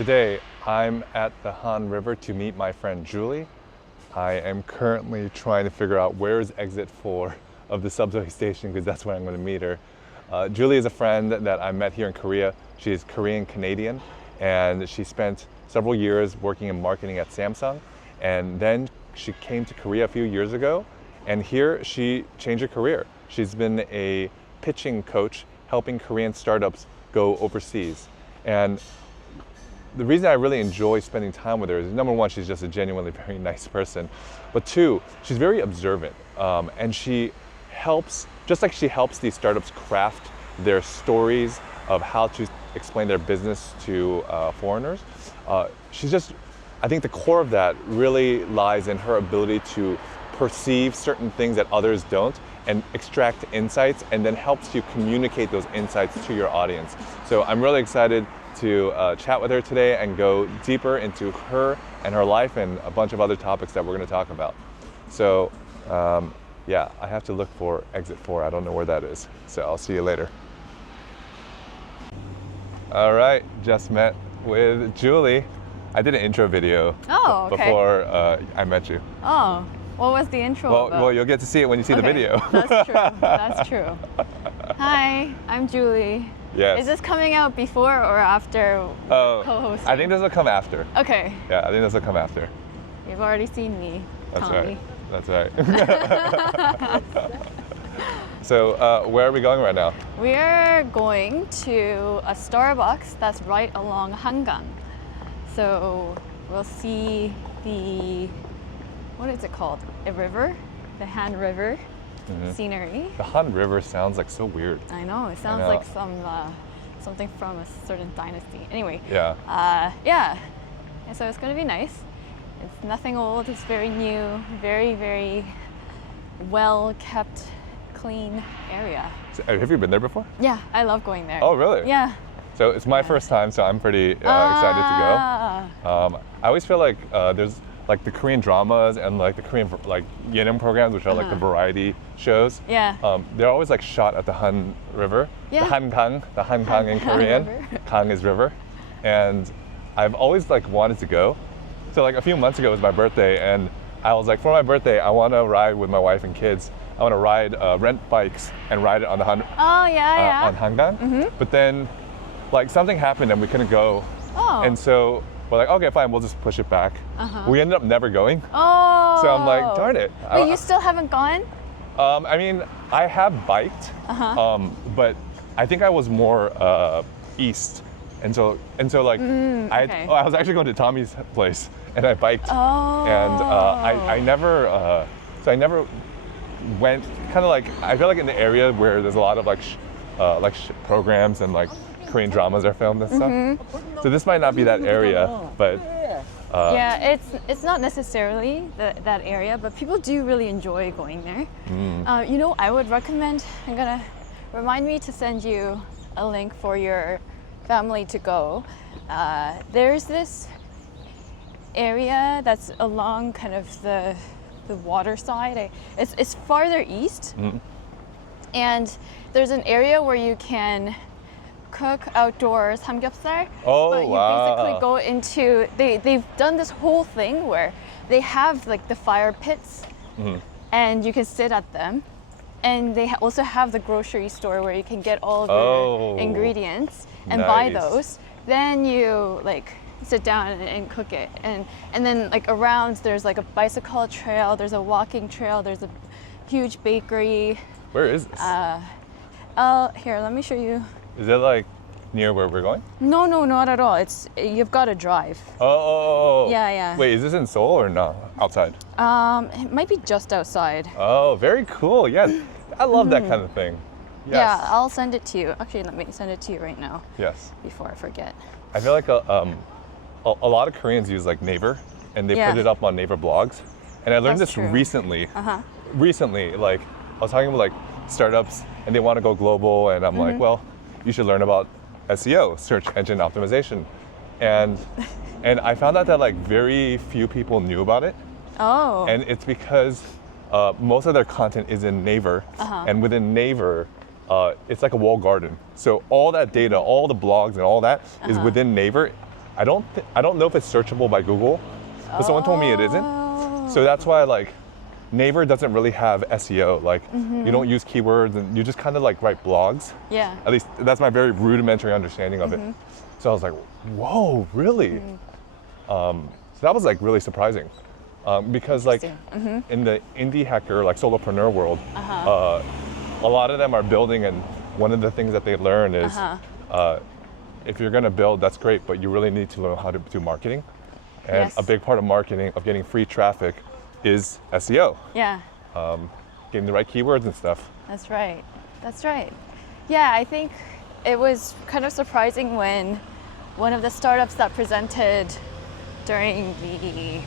Today, I'm at the Han River to meet my friend Julie. I am currently trying to figure out where is exit 4 of the subway station because that's where I'm going to meet her. Julie is a friend that I met here in Korea. She is Korean Canadian and she spent several years working in marketing at Samsung. And then she came to Korea a few years ago and here she changed her career. She's been a pitching coach helping Korean startups go overseas. And the reason I really enjoy spending time with her is, number one, she's just a genuinely very nice person. But two, she's very observant. And she helps, just like she helps these startups craft their stories of how to explain their business to foreigners. She's just, I think the core of that really lies in her ability to perceive certain things that others don't and extract insights and then helps you communicate those insights to your audience. So I'm really excited to chat with her today and go deeper into her and her life and a bunch of other topics that we're going to talk about. So yeah, I have to look for exit 4. I don't know where that is. So I'll see you later. All right, just met with Julie. I did an intro video before I met you. Oh, what was the intro about? Well, you'll get to see it when you see the video. That's true. That's true. Hi, I'm Julie. Yes. Is this coming out before or after co-hosting? I think this will come after. Okay. Yeah, I think this will come after. You've already seen me. That's Tommy. right. That's right. So where are we going right now? We're going to a Starbucks that's right along Hangang. So we'll see the, what is it called? A river? The Han River scenery. The Han River sounds like so weird. I know, it sounds like something from a certain dynasty. Anyway. Yeah. Yeah. And so it's going to be nice. It's nothing old, it's very new, very, very well kept, clean area. So, have you been there before? Yeah, I love going there. Oh, really? Yeah. So it's my first time, so I'm pretty excited to go. I always feel like there's like the Korean dramas and like the Korean like yeonjeong programs, which are like the variety shows. Yeah. They're always like shot at the Han River. Yeah. The Hangang in Korean. Kang is river. And I've always like wanted to go. So like a few months ago was my birthday and I was like, for my birthday, I want to ride with my wife and kids. I want to ride, rent bikes and ride it on the on Hangang. But then like something happened and we couldn't go. Oh. And so we're like, okay, fine, we'll just push it back. We ended up never going. Oh. So I'm like, darn it. But you still haven't gone? I mean, I have biked, but I think I was more east. And so like, okay. I was actually going to Tommy's place and I biked. Oh. And I never went, kind of like, I feel like in the area where there's a lot of like programs and like Korean dramas are filmed and stuff. So this might not be that area, but yeah, it's not necessarily that area, but people do really enjoy going there. You know, I would recommend, I'm gonna remind me to send you a link for your family to go. There's this area that's along kind of the water side. It's farther east, and there's an area where you can cook outdoors samgyeopsal. Oh, but you basically go into, they've done this whole thing where they have like the fire pits and you can sit at them, and they also have the grocery store where you can get all of your ingredients and buy those. Then you like sit down and cook it, and then like around there's like a bicycle trail, there's a walking trail, there's a huge bakery. Where is this? Here, let me show you. Is it like near where we're going? No, not at all. You've got to drive. Oh. Yeah. Wait, is this in Seoul or no? Outside? It might be just outside. Oh, very cool. Yeah, I love that kind of thing. Yes. Yeah, I'll send it to you. Actually, let me send it to you right now. Yes. Before I forget. I feel like a lot of Koreans use like Naver, and they put it up on Naver blogs. And I learned this recently. Recently, like I was talking with like startups, and they want to go global, and I'm like, well, you should learn about SEO, search engine optimization, and I found out that like very few people knew about it. Oh. And it's because most of their content is in Naver, and within Naver, it's like a walled garden. So all that data, all the blogs and all that is within Naver. I don't know if it's searchable by Google, but someone told me it isn't. So that's why like Naver doesn't really have SEO. Like you don't use keywords and you just kind of like write blogs. Yeah. At least that's my very rudimentary understanding of it. So I was like, whoa, really? So that was like really surprising. Because like in the indie hacker, like solopreneur world, a lot of them are building, and one of the things that they learn is if you're gonna build, that's great, but you really need to learn how to do marketing. And a big part of marketing, of getting free traffic, is SEO. Yeah. Getting the right keywords and stuff. That's right. That's right. Yeah, I think it was kind of surprising when one of the startups that presented during the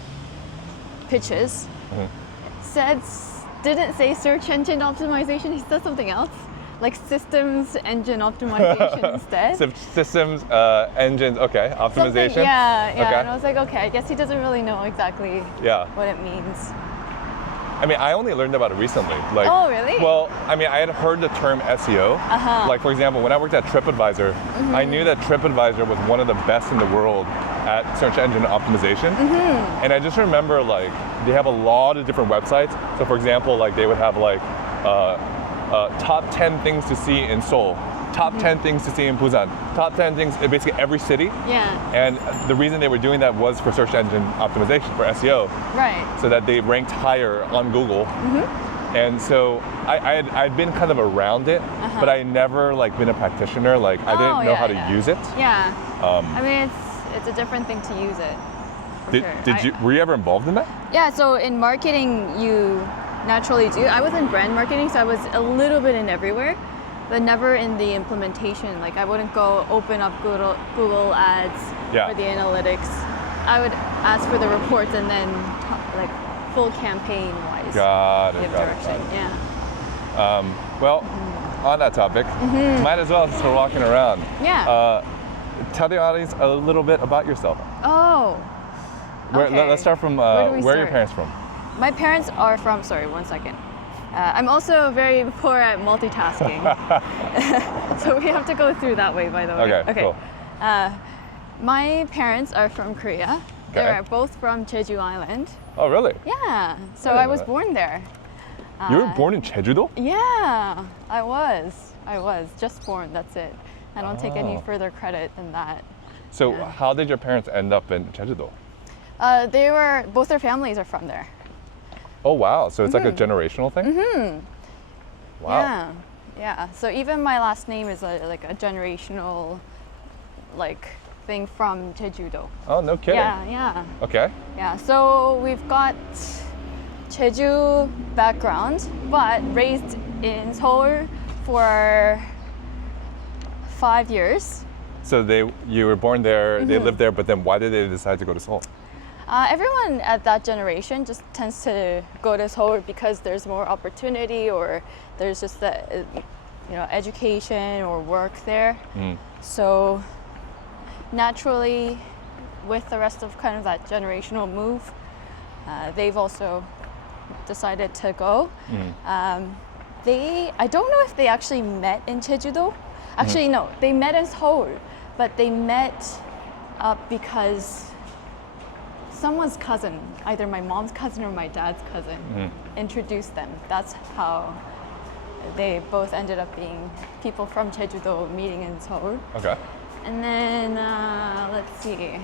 pitches didn't say search engine optimization, he said something else, like systems engine optimization instead. Systems, engines, okay, optimization. Yeah, okay. And I was like, okay, I guess he doesn't really know exactly what it means. I mean, I only learned about it recently. Like, oh, really? Well, I mean, I had heard the term SEO. Like, for example, when I worked at TripAdvisor, I knew that TripAdvisor was one of the best in the world at search engine optimization. And I just remember, like, they have a lot of different websites. So, for example, like, they would have, like, top 10 things to see in Seoul, top 10 things to see in Busan, top 10 things in basically every city. Yeah. And the reason they were doing that was for search engine optimization, for SEO. Right. So that they ranked higher on Google. And so I'd been kind of around it, but I never like been a practitioner. Like I didn't know how to use it. Yeah. I mean, it's a different thing to use it. Were you ever involved in that? Yeah. So in marketing, you naturally do. I was in brand marketing, so I was a little bit in everywhere, but never in the implementation. Like I wouldn't go open up Google Ads for the analytics. I would ask for the reports and then like full campaign wise. Got it. Direction. Yeah. Well, on that topic, might as well since we're walking around. Yeah. Tell the audience a little bit about yourself. Oh. Okay. Let's start from where are your parents from? My parents are from, sorry, one second. I'm also very poor at multitasking. So we have to go through that way, by the way. Okay. Cool. My parents are from Korea. Okay. They're both from Jeju Island. Oh, really? Yeah. So I was born there. You were born in Jeju-do? Yeah, I was. Just born, that's it. I don't take any further credit than that. So how did your parents end up in Jeju-do? Both their families are from there. Oh, wow. So it's like a generational thing? Wow. Yeah. So even my last name is like a generational like thing from Jeju-do. Oh, no kidding. Yeah. Okay. Yeah. So we've got Jeju background, but raised in Seoul for 5 years. So you were born there, they lived there, but then why did they decide to go to Seoul? Everyone at that generation just tends to go to Seoul because there's more opportunity, or there's just the, education or work there. So naturally, with the rest of kind of that generational move, they've also decided to go. I don't know if they actually met in Jeju-do. Actually, no, they met in Seoul, but they met because someone's cousin, either my mom's cousin or my dad's cousin, introduced them. That's how they both ended up being people from Jeju-do meeting in Seoul. Okay. And then, let's see.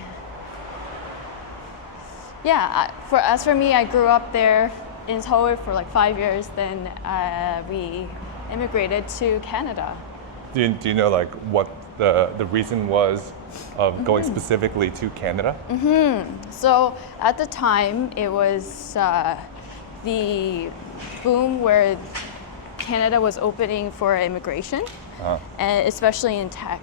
Yeah, as for me, I grew up there in Seoul for like 5 years. Then we immigrated to Canada. Do you know like what the reason was of going specifically to Canada? So at the time, it was the boom where Canada was opening for immigration, and especially in tech.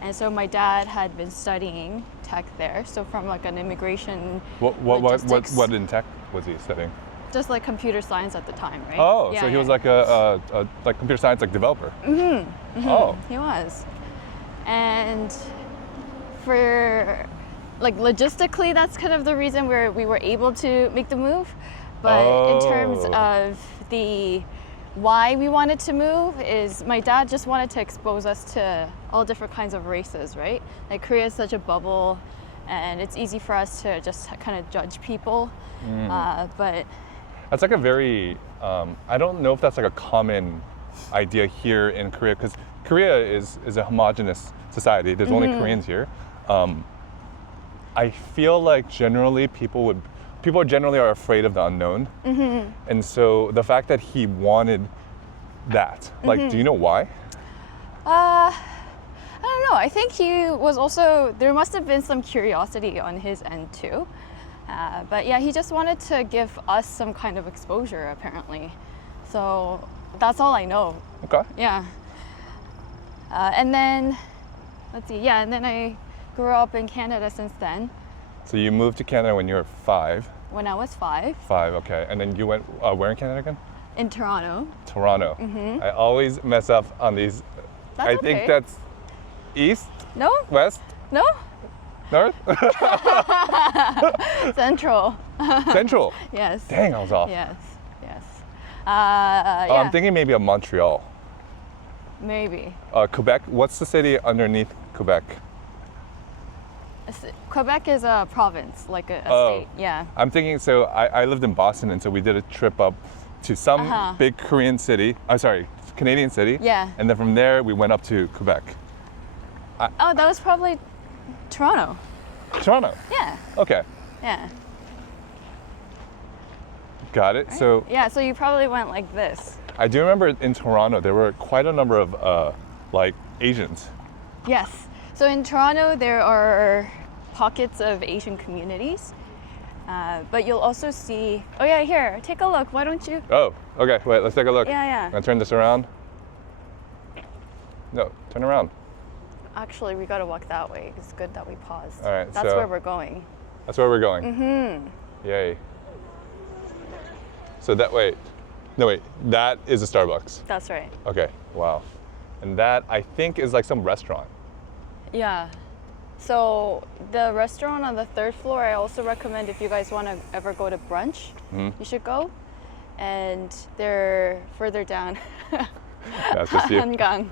And so my dad had been studying tech there. So from like an immigration what in tech was he studying? Just like computer science at the time, right? Oh, yeah, so he was like a like computer science like developer. Oh, he was. And for like logistically, that's kind of the reason where we were able to make the move. But in terms of the why we wanted to move is my dad just wanted to expose us to all different kinds of races, right? Like Korea is such a bubble. and it's easy for us to just kind of judge people. But That's like a very, I don't know if that's like a common idea here in Korea, because Korea is a homogenous society. There's only Koreans here. I feel like generally people generally are afraid of the unknown. And so the fact that he wanted that, like, do you know why? I don't know. I think he was also, there must have been some curiosity on his end too. But yeah, he just wanted to give us some kind of exposure apparently. So that's all I know. Okay. Yeah. And then, let's see, yeah, and then I grew up in Canada since then. So you moved to Canada when you were 5. When I was 5. 5, okay. And then you went, where in Canada again? In Toronto. Toronto. I always mess up on these. That's I okay. think that's east, No? west, No? north, Central. central. Yes. Dang, I was off. Yes. Yes. Oh, Yeah. I'm thinking maybe of Montreal. Maybe. Quebec, what's the city underneath Quebec? Quebec is a province, like a Oh. state. Yeah. I'm thinking, so I lived in Boston, and so we did a trip up to some big Korean city, Canadian city. Yeah. And then from there, we went up to Quebec. Oh, that was probably Toronto. Toronto, Yeah. okay, Yeah. got it. So Yeah, so you probably went like this. I do remember in Toronto, there were quite a number of like Asians. Yes. So in Toronto, there are pockets of Asian communities. But you'll also see, oh yeah, here, take a look. Why don't you? Oh, okay, wait, let's take a look. Yeah, yeah. Can I turn this around? No, turn around. Actually, we gotta walk that way. It's good that we paused. All right, That's so- where we're going. That's where we're going. Yay. So that is a Starbucks. That's right. Okay, wow. And that, I think, is like some restaurant. Yeah. So the restaurant on the 3rd floor, I also recommend if you guys want to ever go to brunch, you should go. And they're further down, That's just you. Hangang.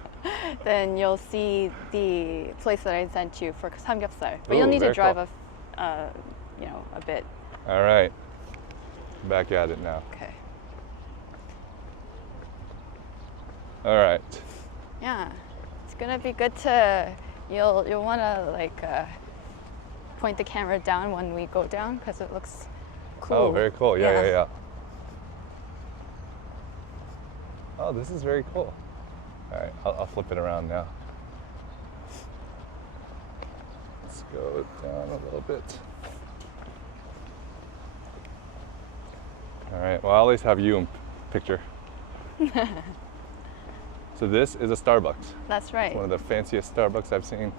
Then you'll see the place that I sent you for samgyeopsal. But you'll Ooh, need to very drive cool. a bit. All right, back at it now. Okay. All right. Yeah, it's gonna be good to. You'll want to point the camera down when we go down because it looks cool. Oh, very cool. Yeah. Oh, this is very cool. All right, I'll flip it around now. Let's go down a little bit. All right, well, I'll at least have you in picture. So this is a Starbucks. That's right. One of the fanciest Starbucks I've seen.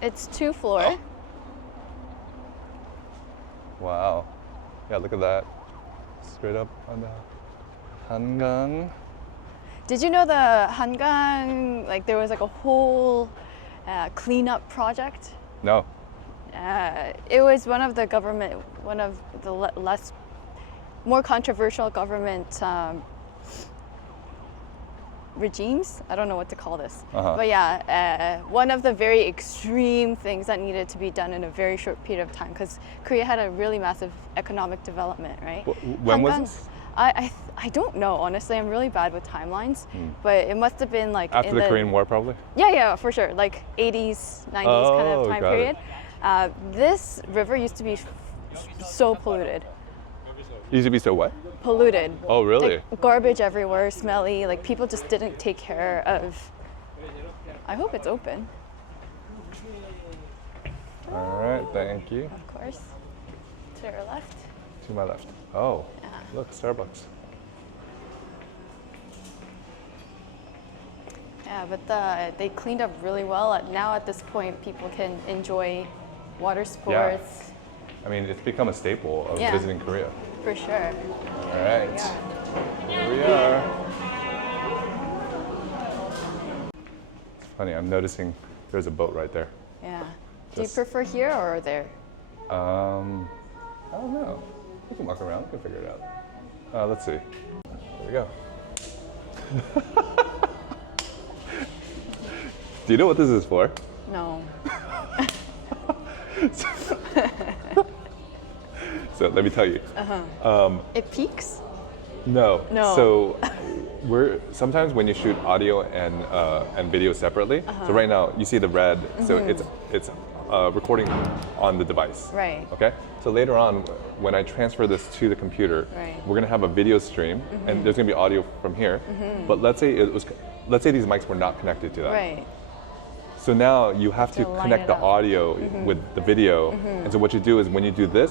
It's 2 floor. Wow. Yeah, look at that. Straight up on the Hangang. Did you know the Hangang, there was a whole cleanup project? No. It was one of the more controversial government regimes. I don't know what to call this. But yeah, one of the very extreme things that needed to be done in a very short period of time because Korea had a really massive economic development, right? When was Hangang- this? I don't know, honestly. I'm really bad with timelines, but it must have been After the Korean War, probably? Yeah, for sure. 80s, 90s kind Oh, of time got period. This river used to be so polluted. Used to be so what? Polluted. Oh, really? Garbage everywhere, smelly. People just didn't take care of. I hope it's open. All right, thank you. Of course. To your left. To my left. Oh, Yeah. look, Starbucks. Yeah, but they cleaned up really well. Now at this point, people can enjoy water sports. I mean, it's become a staple of Yeah. visiting Korea. For sure. All right, Yeah. here we are. It's funny, I'm noticing there's a boat right there. Yeah. Do you Just- prefer here or there? I don't know. We can walk around, we can figure it out. Let's see. There we go. Do you know what this is for? No. So let me tell you. It peaks? No. No. So we're sometimes when you shoot audio and video separately. So right now you see the red. So it's recording on the device. Right. Okay. So later on, when I transfer this to the computer, Right. we're gonna have a video stream, and there's gonna be audio from here. But let's say these mics were not connected to that. Right. So now you have to line connect it the up. audio with the video. And so what you do is when you do this,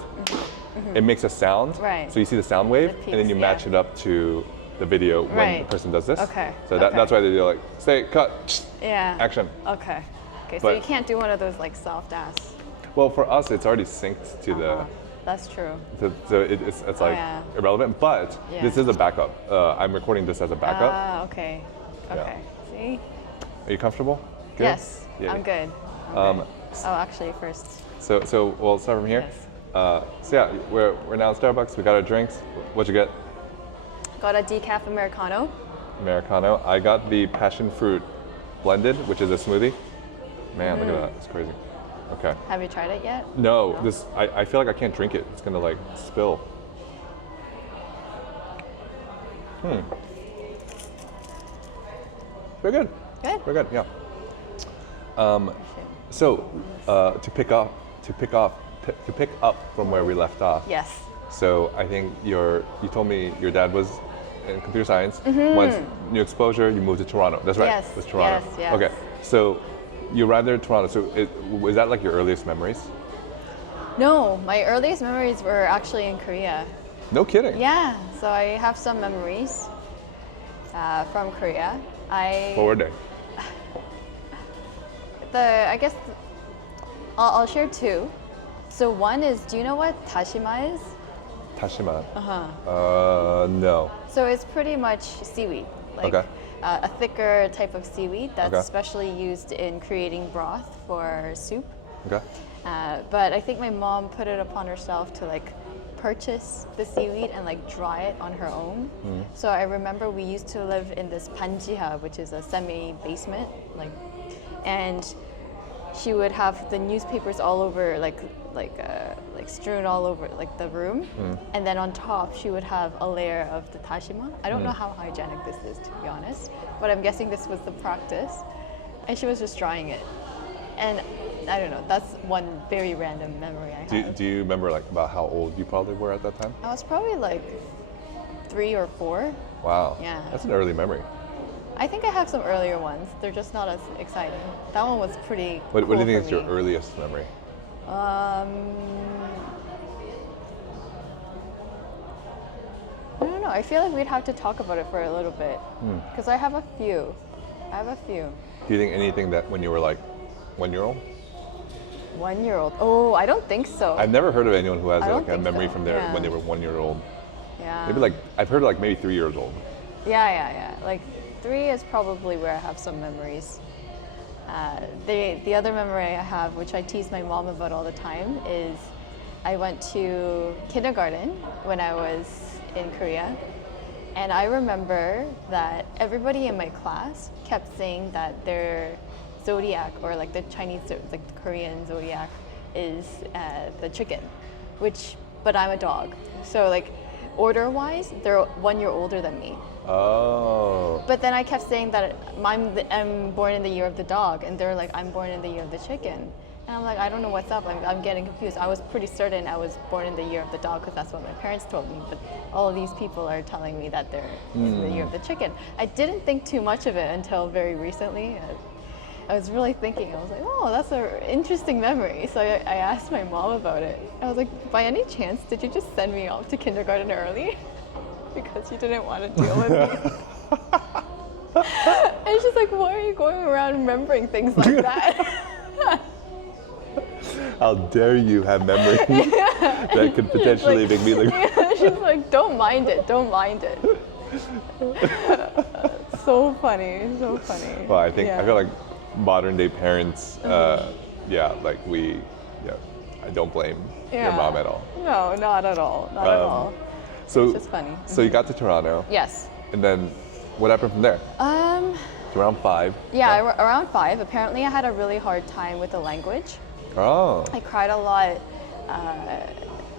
it makes a sound. Right. So you see the sound wave, It and then you peaks, match it up to the video when Right. the person does this. Okay, So okay. that's why they do like, say, cut, Yeah. action. Okay. Okay, so But- you can't do one of those like soft ass. Well, for us, it's already synced to That's true. so it's like yeah. irrelevant, but Yeah. this is a backup. I'm recording this as a backup. Ah, okay. Okay. See? Are you comfortable? Good? Yes. Yeah. I'm good. Um, Oh, actually, first. So we'll start from here. Yes. So yeah, we're now at Starbucks. We got our drinks. What'd you get? Got a decaf Americano. Americano. I got the passion fruit blended, which is a smoothie. Man, look at that. It's crazy. Okay. Have you tried it yet? No, this I feel like I can't drink it. It's gonna like spill. We're good. Good. We're good. Yeah. So to pick up from where we left off. Yes. So I think you told me your dad was in computer science. Once new exposure, you moved to Toronto. That's right. Yes, It was Toronto. yes, yes. Okay. So you arrived there in Toronto. So was that like your earliest memories? No, my earliest memories were actually in Korea. No kidding. Yeah, so I have some memories from Korea. What were they? I guess I'll share two. So one is, do you know what tashima is? Tashima. No. So it's pretty much seaweed, like Okay. A thicker type of seaweed that's Okay. especially used in creating broth for soup. Okay. But I think my mom put it upon herself to like purchase the seaweed and like dry it on her own. So I remember we used to live in this panjiha, which is a semi-basement, and she would have the newspapers all over, like strewn all over like the room, and then on top she would have a layer of the tashima. I don't know how hygienic this is, to be honest, but I'm guessing this was the practice, and she was just drying it. And I don't know, that's one very random memory I have. Do you remember like about how old you probably were at that time? I was probably like 3 or 4. Wow. Yeah. That's an early memory. I think I have some earlier ones. They're just not as exciting. That one was pretty What do cool you think for is your me. earliest memory? I don't know. I feel like we'd have to talk about it for a little bit because I have a few. Do you think anything that when you were like 1 year old? 1 year old. Oh, I don't think so. I've never heard of anyone who has I don't like a think memory so. from there Yeah. when they were 1 year old. Yeah. Maybe like I've heard like maybe 3 years old. Yeah. Like 3 is probably where I have some memories. The other memory I have, which I tease my mom about all the time, is I went to kindergarten when I was in Korea, and I remember that everybody in my class kept saying that their zodiac, or like the Chinese, like the Korean zodiac, is the chicken, but I'm a dog, so like order-wise, they're 1 year older than me. Oh. But then I kept saying that I'm born in the year of the dog, and they're like, I'm born in the year of the chicken. And I'm like, I don't know what's up. I'm getting confused. I was pretty certain I was born in the year of the dog because that's what my parents told me. But all of these people are telling me that they're in the year of the chicken. I didn't think too much of it until very recently. I was really thinking. I was like, oh, that's an interesting memory. So I asked my mom about it. I was like, by any chance, did you just send me off to kindergarten early? Because you didn't want to deal with me. And she's like, why are you going around remembering things like that? How dare you have memories that could potentially Like, make me look. yeah, she's like, don't mind it. So funny. Well, I think Yeah. I feel like modern day parents, I don't blame your mom at all. No, not at all. Not at all. So It's just funny. So you got to Toronto, Yes. and then what happened from there? It's around 5. Yeah, around 5. Apparently, I had a really hard time with the language. Oh. I cried a lot.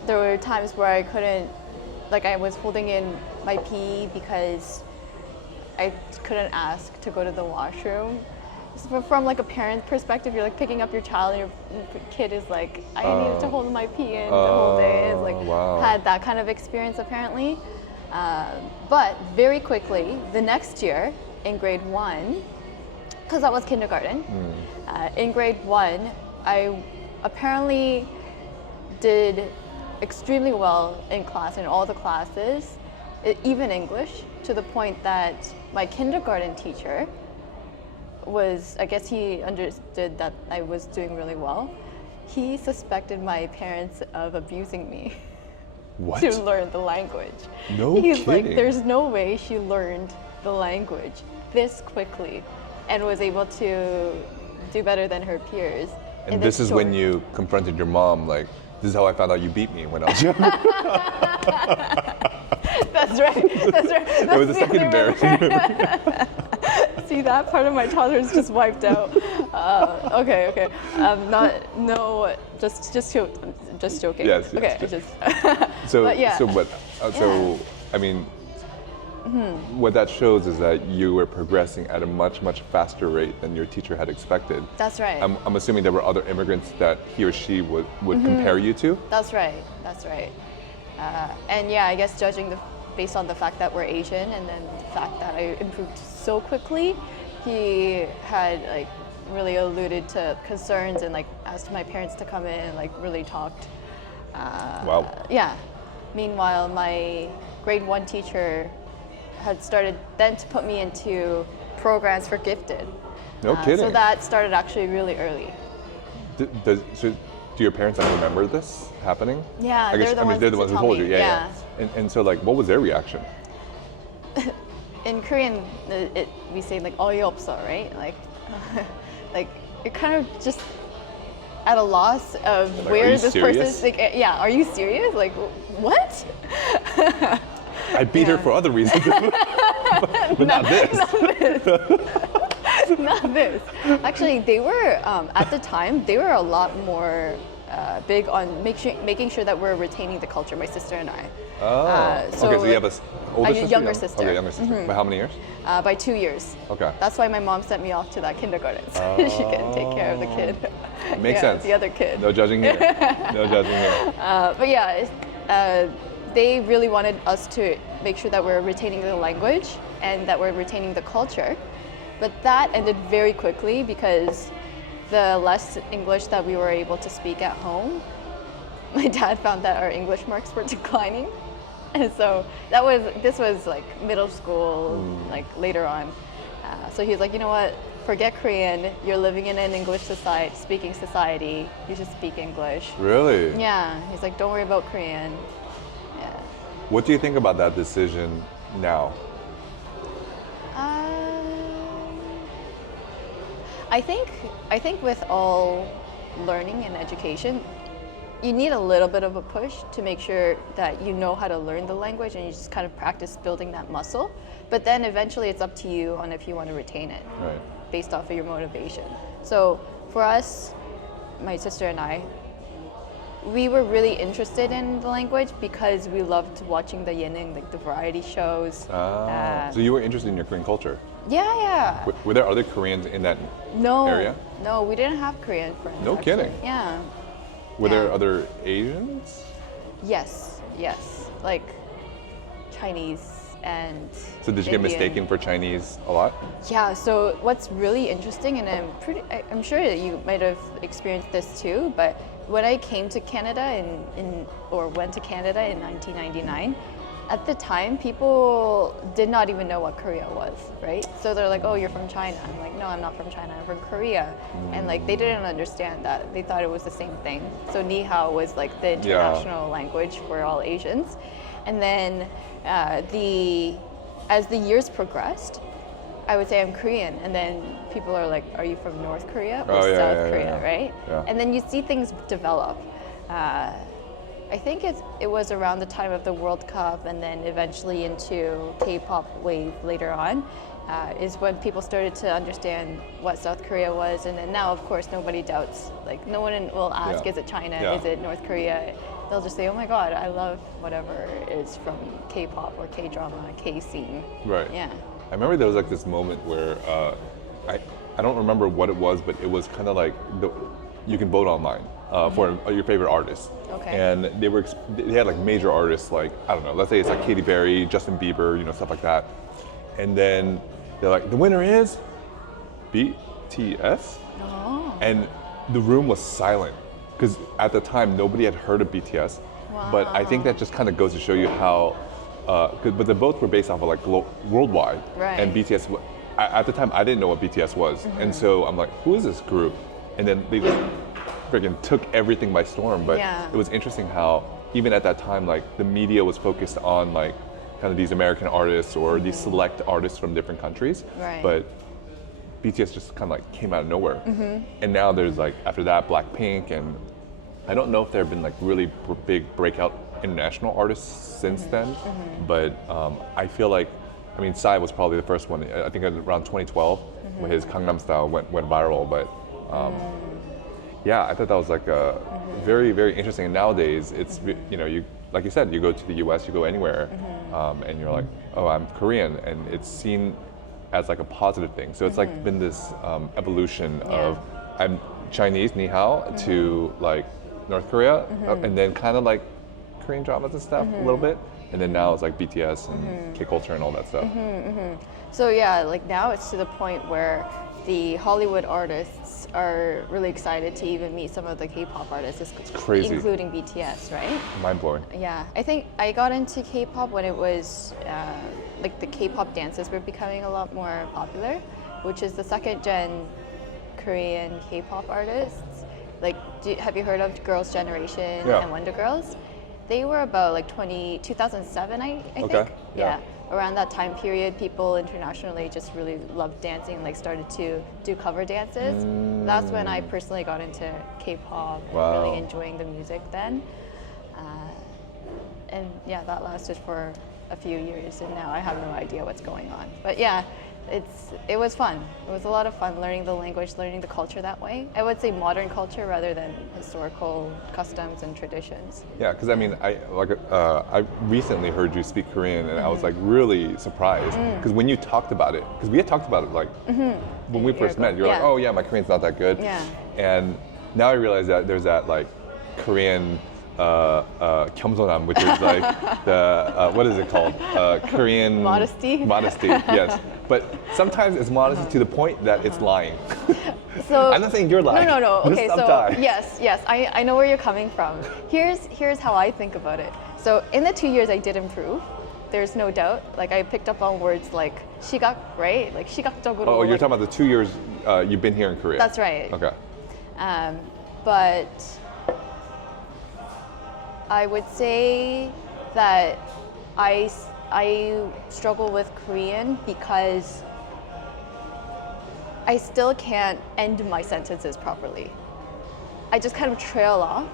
There were times where I couldn't, like I was holding in my pee because I couldn't ask to go to the washroom. So from like a parent perspective, you're like picking up your child and your kid is like, I needed to hold my pee in the whole day. It's like, wow. had that kind of experience apparently. But very quickly, the next year in grade 1, because that was kindergarten, in grade 1, I apparently did extremely well in class, in all the classes, even English, to the point that my kindergarten teacher was, I guess he understood that I was doing really well. He suspected my parents of abusing me What? to learn the language. No He's like, kidding. there's no way she learned the language this quickly and was able to do better than her peers. And this is when you confronted your mom, like, this is how I found out you beat me when I was younger. That's right. That's right. It was the second embarrassing. See, that part of my childhood is just wiped out. Okay. Just joking. Yes, okay, just. So, but yeah. I mean, what that shows is that you were progressing at a much, much faster rate than your teacher had expected. That's right. I'm assuming there were other immigrants that he or she would compare you to? That's right. And yeah, I guess judging based on the fact that we're Asian and then the fact that I improved so quickly, he had like really alluded to concerns and like asked my parents to come in and like really talked. Wow. Yeah. Meanwhile, my grade 1 teacher had started then to put me into programs for gifted. No kidding. So that started actually really early. So do your parents ever remember this happening? Yeah, they're the ones who tell told me. you. Yeah. And so like, what was their reaction? In Korean, we say like 어이없어, right? Like you're kind of just at a loss of like, where this serious? person's like, yeah, are you serious? Like, what? I beat her for other reasons, but not this. Not this. Actually, they were at the time. They were a lot more big on making sure that we're retaining the culture. My sister and I. Oh. So okay, so you have an older sister? younger sister. Okay, younger sister. By how many years? By 2 years. Okay. That's why my mom sent me off to that kindergarten so she can take care of the kid. Makes sense. The other kid. No judging here. No judging here. But yeah, they really wanted us to make sure that we're retaining the language and that we're retaining the culture. But that ended very quickly because the less English that we were able to speak at home, my dad found that our English marks were declining. And so this was like middle school, like later on. So he was like, you know what, forget Korean, you're living in an English society, speaking society, you should speak English. Really? Yeah, he's like, don't worry about Korean. Yeah. What do you think about that decision now? I think with all learning and education, you need a little bit of a push to make sure that you know how to learn the language and you just kind of practice building that muscle. But then eventually it's up to you on if you want to retain it, Right. based off of your motivation. So for us, my sister and I, we were really interested in the language because we loved watching the yening, like the variety shows. So you were interested in your Korean culture. Yeah. Were there other Koreans in that area? No, we didn't have Korean friends. No actually. kidding. Yeah. Were Yeah. there other Asians? Yes, like Chinese and So did you get Indian. mistaken for Chinese a lot? Yeah, so what's really interesting, and I'm sure that you might have experienced this too, but when I came to Canada or went to Canada in 1999, at the time people did not even know what Korea was, right? So they're like, oh, you're from China. I'm like, no, I'm not from China, I'm from Korea. And like they didn't understand that. They thought it was the same thing. So Ni Hao was like the international language for all Asians. And then as the years progressed, I would say I'm Korean, and then people are like, are you from North Korea or South Korea, right? Yeah. And then you see things develop. I think it was around the time of the World Cup and then eventually into K-pop wave later on. is when people started to understand what South Korea was, and then now, of course, nobody doubts. Like, no one will ask, Yeah. is it China? Yeah. Is it North Korea? They'll just say, oh my God, I love whatever is from K-pop or K-drama, K-scene. Right. Yeah. I remember there was like this moment where I don't remember what it was, but it was kind of like you can vote online for your favorite artist. Okay. And they had like major artists like, I don't know, let's say it's like Katy Perry, Justin Bieber, you know, stuff like that. And then they're like, the winner is BTS. Oh. And the room was silent because at the time nobody had heard of BTS. Wow. But I think that just kind of goes to show you how, but they both were based off of like worldwide. Right. And BTS, at the time I didn't know what BTS was. And so I'm like, who is this group? And then they just freaking took everything by storm. But Yeah. it was interesting how even at that time, like the media was focused on like kind of these American artists or these select artists from different countries. Right. But BTS just kind of like came out of nowhere. And now there's like, after that, Blackpink, and I don't know if there have been like really big breakout international artists since then, but I feel like, I mean, Psy was probably the first one. I think around 2012, when his Gangnam Style went viral. But yeah, I thought that was like a very, very interesting. And nowadays, it's you know, you like you said, you go to the U.S., you go anywhere, and you're like, oh, I'm Korean, and it's seen as like a positive thing. So it's like been this evolution of I'm Chinese, ni hao, to like North Korea, and then kind of like Korean dramas and stuff a little bit, and then now it's like BTS and K-culture and all that stuff. So yeah, like now it's to the point where the Hollywood artists are really excited to even meet some of the K-pop artists, It's crazy. including BTS, right? Mind blowing. Yeah, I think I got into K-pop when it was like the K-pop dances were becoming a lot more popular, which is the second gen Korean K-pop artists. Like, have you heard of Girls' Generation Yeah. and Wonder Girls? They were about like 2007, I think. Okay, yeah. Around that time period, people internationally just really loved dancing and like started to do cover dances. That's when I personally got into K-pop and Wow. really enjoying the music then. And yeah, that lasted for a few years, and now I have no idea what's going on. But yeah, it was fun. It was a lot of fun learning the language, learning the culture that way. I would say modern culture rather than historical customs and traditions. Yeah, because I mean, I recently heard you speak Korean, and I was like really surprised because when you talked about it, because we had talked about it like when we A year first ago. met, you're like, Yeah. oh yeah, my Korean's not that good. Yeah. And now I realize that there's that like Korean 겸손함, which is like the what is it called? Korean Modesty? Modesty, yes. But sometimes it's modesty to the point that it's lying. So I'm not saying you're lying. No. Just Okay, so sometimes. yes, I know where you're coming from. Here's how I think about it. So in the 2 years I did improve. There's no doubt. Like I picked up on words like 시각, right? Like 시각적으로. Oh, you're like, talking about the 2 years you've been here in Korea. That's right. Okay. But I would say that I struggle with Korean because I still can't end my sentences properly. I just kind of trail off.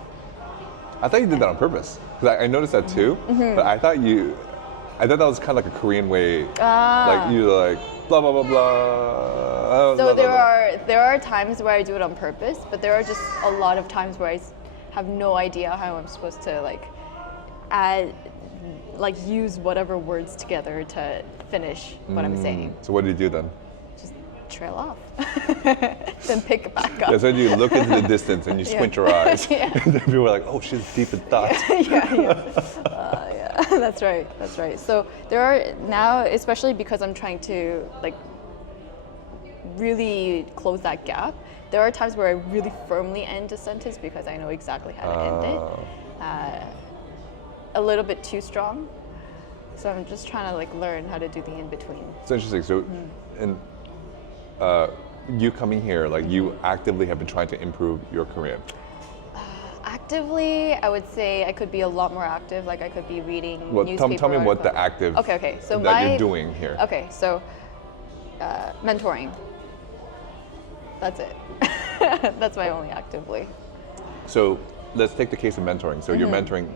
I thought you did that on purpose because I noticed that too. But I thought that was kind of like a Korean way. Like you like blah blah blah blah. So blah, blah, blah. there are times where I do it on purpose, but there are just a lot of times where I have no idea how I'm supposed to like use whatever words together to finish what I'm saying. So what did you do then? Just trail off, then pick it back up. That's when you look into the distance and you squint your eyes. Yeah. And then people are like, oh, she's deep in thought. Yeah. That's right. So there are now, especially because I'm trying to like really close that gap, there are times where I really firmly end a sentence because I know exactly how to end it. A little bit too strong. So I'm just trying to like learn how to do the in-between. It's interesting. So, and you coming here, like you actively have been trying to improve your Korean. Actively, I would say I could be a lot more active. Like I could be reading Well, newspaper tell me what the articles. active Okay. So that you're doing here. Okay, so mentoring. That's it. That's my only actively. So let's take the case of mentoring. So you're mentoring,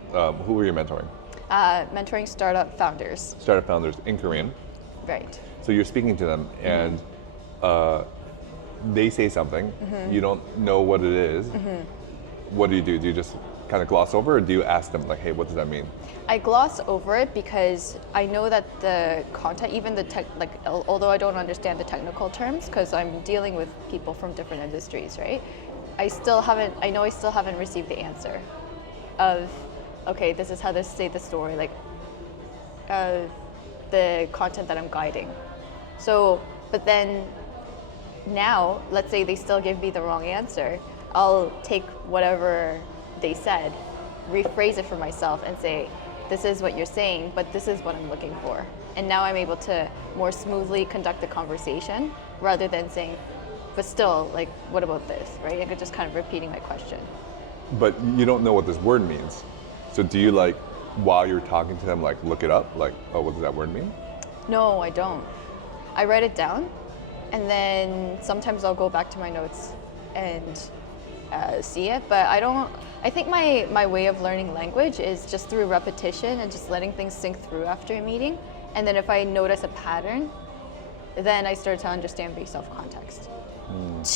who are you mentoring? Mentoring startup founders. Startup founders in Korean. Right. So you're speaking to them, and they say something. You don't know what it is. What do you do? Do you just kind of gloss over, or do you ask them like, "Hey, what does that mean?" I gloss over it because I know that the content, even the tech, like although I don't understand the technical terms, because I'm dealing with people from different industries, right? I still haven't received the answer of, okay, this is how they say the story, like the content that I'm guiding. So, but then now, let's say they still give me the wrong answer, I'll take whatever they said, rephrase it for myself and say, this is what you're saying, but this is what I'm looking for. And now I'm able to more smoothly conduct the conversation rather than saying, but still, like, what about this, right? Like, just kind of repeating my question. But you don't know what this word means. So do you like, while you're talking to them, like look it up? Like, oh, what does that word mean? No, I don't. I write it down, and then sometimes I'll go back to my notes and see it, but I don't. I think my way of learning language is just through repetition and just letting things sink through after a meeting. And then if I notice a pattern, then I start to understand based off context.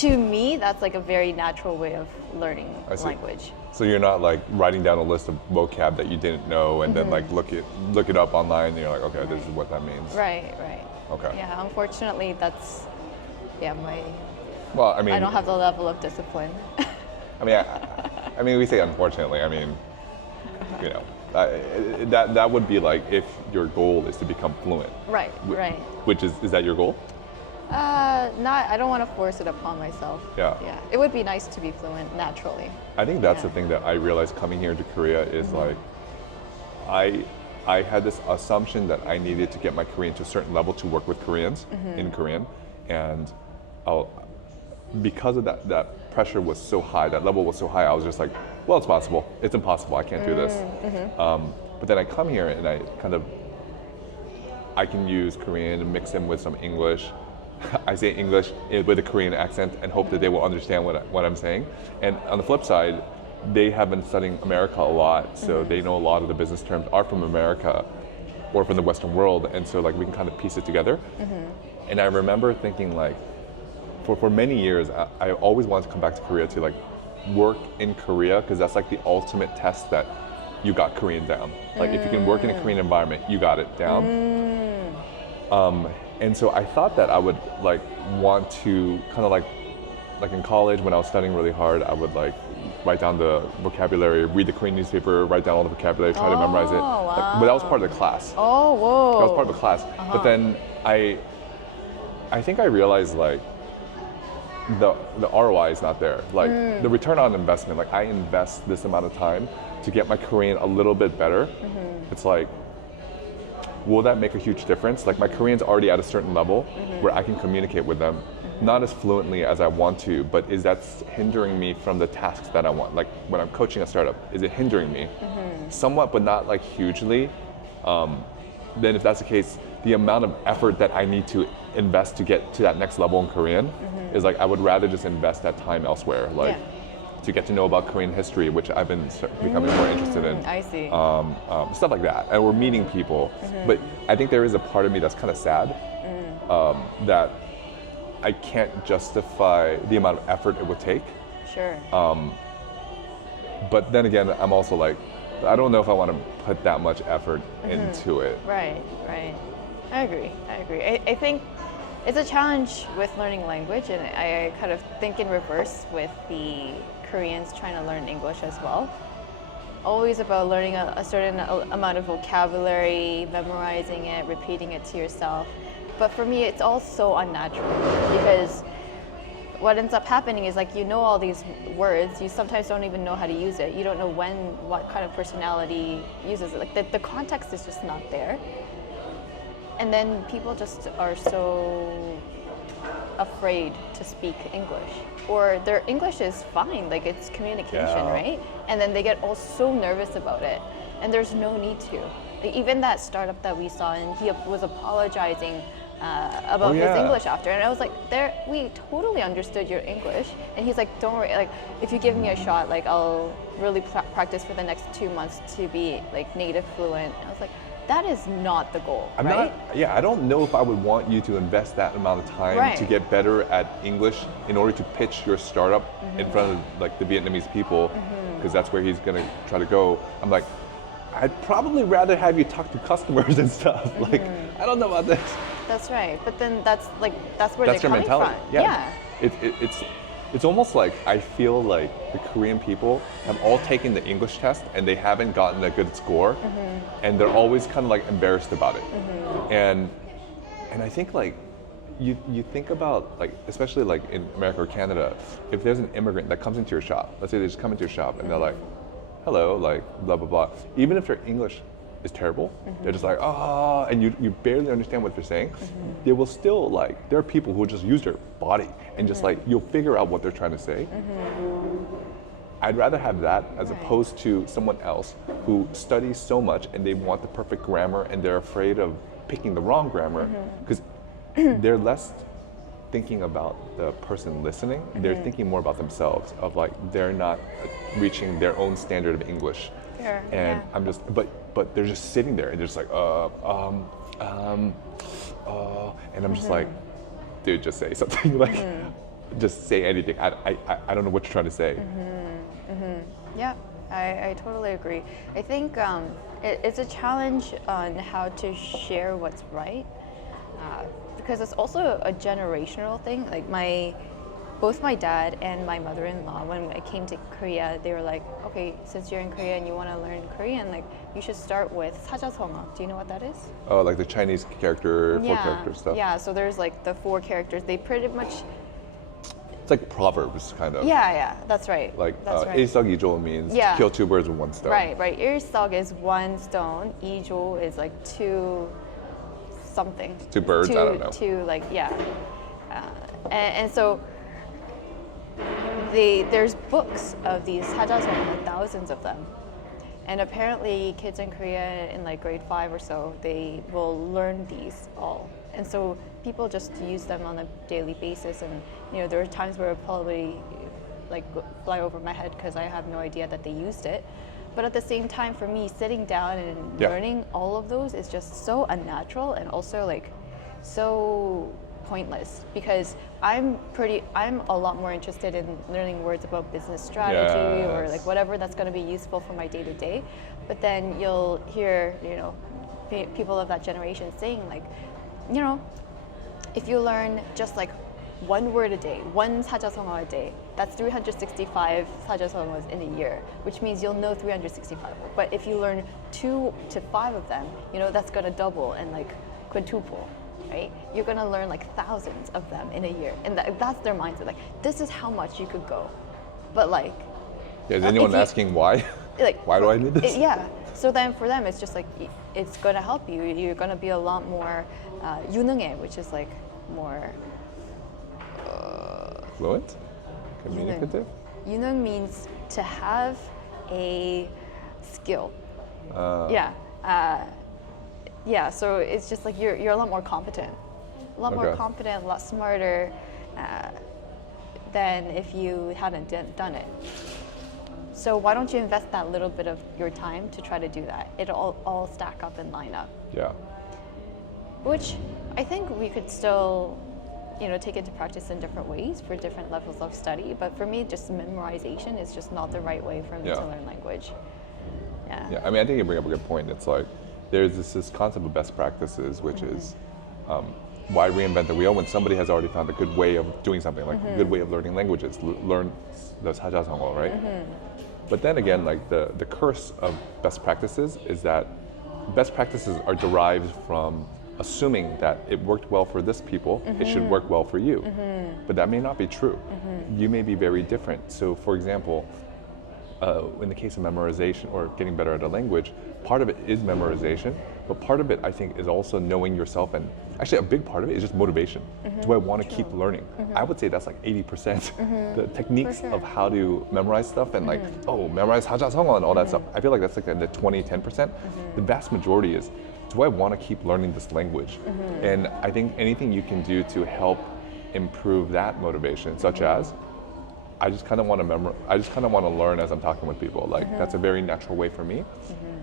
To me, that's like a very natural way of learning language. So you're not like writing down a list of vocab that you didn't know and then like look it up online and you're like, okay, this is what that means. Right, right. Okay. Yeah, unfortunately, that's Well, I mean, I don't have the level of discipline. I mean, we say unfortunately. I mean, you know, that would be like if your goal is to become fluent. Right, right. Which is that your goal? I don't want to force it upon myself. Yeah. Yeah. It would be nice to be fluent naturally. I think that's the thing that I realized coming here to Korea is like, I had this assumption that I needed to get my Korean to a certain level to work with Koreans in Korean, and because of that pressure was so high, that level was so high, I was just like, well, it's possible. It's impossible. I can't do this. But then I come here and I can use Korean and mix in with some English. I say English with a Korean accent and hope that they will understand what I'm saying. And on the flip side, they have been studying America a lot, so they know a lot of the business terms are from America or from the Western world, and so like we can kind of piece it together. And I remember thinking like, for many years, I always wanted to come back to Korea to like work in Korea, because that's like the ultimate test that you got Korean down. Like if you can work in a Korean environment, you got it down. And so I thought that I would like want to kind of like in college when I was studying really hard, I would like write down the vocabulary, read the Korean newspaper, write down all the vocabulary, try to memorize it. Wow. Like, but that was part of the class. Oh, whoa. That was part of the class. But then I think I realized like the ROI is not there. Like the return on investment, like I invest this amount of time to get my Korean a little bit better. It's like, will that make a huge difference? Like my Korean's already at a certain level where I can communicate with them, not as fluently as I want to, but is that hindering me from the tasks that I want? Like when I'm coaching a startup, is it hindering me? Somewhat, but not like hugely. Then if that's the case, the amount of effort that I need to invest to get to that next level in Korean is like, I would rather just invest that time elsewhere. Like to get to know about Korean history, which I've been becoming more interested in. I see. Stuff like that, and we're meeting people. But I think there is a part of me that's kind of sad that I can't justify the amount of effort it would take. Sure. But then again, I'm also like, I don't know if I want to put that much effort into it. Right, right. I agree. I think it's a challenge with learning language, and I kind of think in reverse with the Koreans trying to learn English as well. Always about learning a certain amount of vocabulary, memorizing it, repeating it to yourself. But for me, it's all so unnatural, because what ends up happening is like, you know all these words, you sometimes don't even know how to use it. You don't know what kind of personality uses it. Like the context is just not there. And then people just are so afraid to speak English, or their English is fine, like it's communication, right? And then they get all so nervous about it, and there's no need to. Like, even that startup that we saw, and he was apologizing about his English after, and I was like, we totally understood your English, and he's like, don't worry, like if you give me a shot, like I'll really practice for the next 2 months to be like native fluent. And I was like, that is not the goal, I'm right? not, yeah, I don't know if I would want you to invest that amount of time Right. to get better at English in order to pitch your startup in front of like the Vietnamese people, because that's where he's gonna try to go. I'm like, I'd probably rather have you talk to customers and stuff. Like, I don't know about this. That's right. But then that's where That's they're their coming mentality. from. Yeah. It's almost like I feel like the Korean people have all taken the English test and they haven't gotten a good score, and they're always kind of like embarrassed about it. And I think like you think about like, especially like in America or Canada, if there's an immigrant that comes into your shop, let's say they just come into your shop and they're like, hello, like blah blah blah. Even if their English is terrible, they're just like, ah, and you barely understand what they're saying, they will still like, there are people who will just use their body and just like, you'll figure out what they're trying to say. I'd rather have that as opposed to someone else who studies so much and they want the perfect grammar and they're afraid of picking the wrong grammar because they're less thinking about the person listening, they're thinking more about themselves, of like, they're not reaching their own standard of English. Sure, And yeah. I'm just, but they're just sitting there and they're just like, and I'm just like, dude, just say something. Like, just say anything. I don't know what you're trying to say. Yeah, I totally agree. I think it's a challenge on how to share what's right, because it's also a generational thing. Like both my dad and my mother-in-law, when I came to Korea, they were like, okay, since you're in Korea and you want to learn Korean, like you should start with 사자성어. Do you know what that is? Oh, like the Chinese character, four character stuff. Yeah, so there's like the 4 characters. They pretty much, It's like proverbs, kind of. yeah, that's right. Like that's right. 일석이조 means Yeah. kill 2 birds with 1 stone. Right. 일석 is 1 stone. 이조 is like 2 something. 2 birds, I don't know. 2 like, yeah. And so there's books of these 사자성어, like thousands of them. And apparently kids in Korea in like grade 5 or so, they will learn these all. And so people just use them on a daily basis, and there are times where it probably like fly over my head because I have no idea that they used it. But at the same time, for me, sitting down and learning all of those is just so unnatural and also like so pointless, because I'm a lot more interested in learning words about business strategy or like whatever that's going to be useful for my day to day. But then you'll hear people of that generation saying like, if you learn just like 1 word a day, 1 사자성어 a day, that's 365 사자성어s in a year, which means you'll know 365. But if you learn 2 to 5 of them, that's going to double and like quintuple, right? You're going to learn like thousands of them in a year. And that's their mindset. Like, this is how much you could go. But like... Is anyone asking why? Like, why do I need this? Yeah. So then for them, it's just like, it's going to help you. You're going to be a lot more 유능해, which is like more... Fluent? Communicative? 유능 means to have a skill. Yeah, so it's just like you're a lot more competent. A lot more competent, a lot smarter than if you hadn't done it. So why don't you invest that little bit of your time to try to do that? It'll all stack up and line up. Yeah. Which I think we could still take into practice in different ways for different levels of study. But for me, just memorization is just not the right way for me to learn language. Yeah, I mean, I think you bring up a good point. It's like, there's this concept of best practices, which is why reinvent the wheel when somebody has already found a good way of doing something, like a good way of learning languages, learn the 사자성어, right? But then again, like the curse of best practices is that best practices are derived from assuming that it worked well for this people, it should work well for you. But that may not be true. You may be very different. So for example, in the case of memorization or getting better at a language, part of it is memorization, but part of it I think is also knowing yourself, and actually a big part of it is just motivation. Do I want to keep learning? I would say that's like 80%. The techniques of how to memorize stuff and like, memorize 사자성어 and all that stuff. I feel like that's like in the 20-10%. The vast majority is, do I want to keep learning this language? And I think anything you can do to help improve that motivation, such as, I just kind of want to learn as I'm talking with people. Like that's a very natural way for me.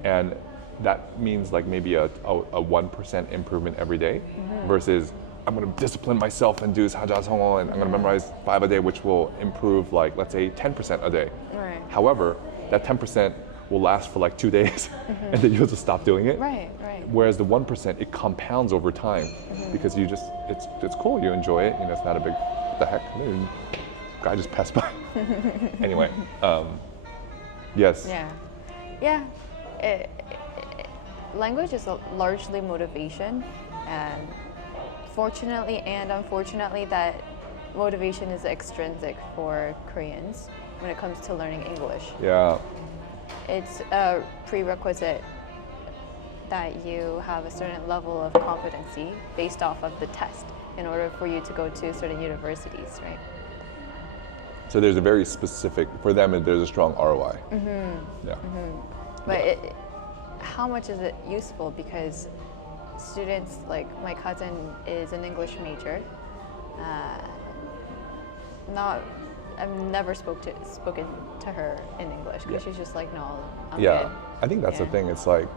And that means like maybe a 1% improvement every day versus I'm going to discipline myself and do 사자성어 and I'm going to memorize 5 a day, which will improve like, let's say 10% a day. Right. However, that 10% will last for like 2 days and then you'll just stop doing it. Right. Whereas the 1%, it compounds over time because you just, it's cool, you enjoy it, it's not a big, what the heck, guy just passed by. Anyway, yes. Yeah. Language is largely motivation, and fortunately and unfortunately that motivation is extrinsic for Koreans when it comes to learning English. Yeah. It's a prerequisite that you have a certain level of competency based off of the test in order for you to go to certain universities, right? So there's a very specific, for them there's a strong ROI. Yeah. But how much is it useful? Because students, like my cousin is an English major. I've never spoken to her in English because she's just like, no, I'm good. I think that's the thing. It's like,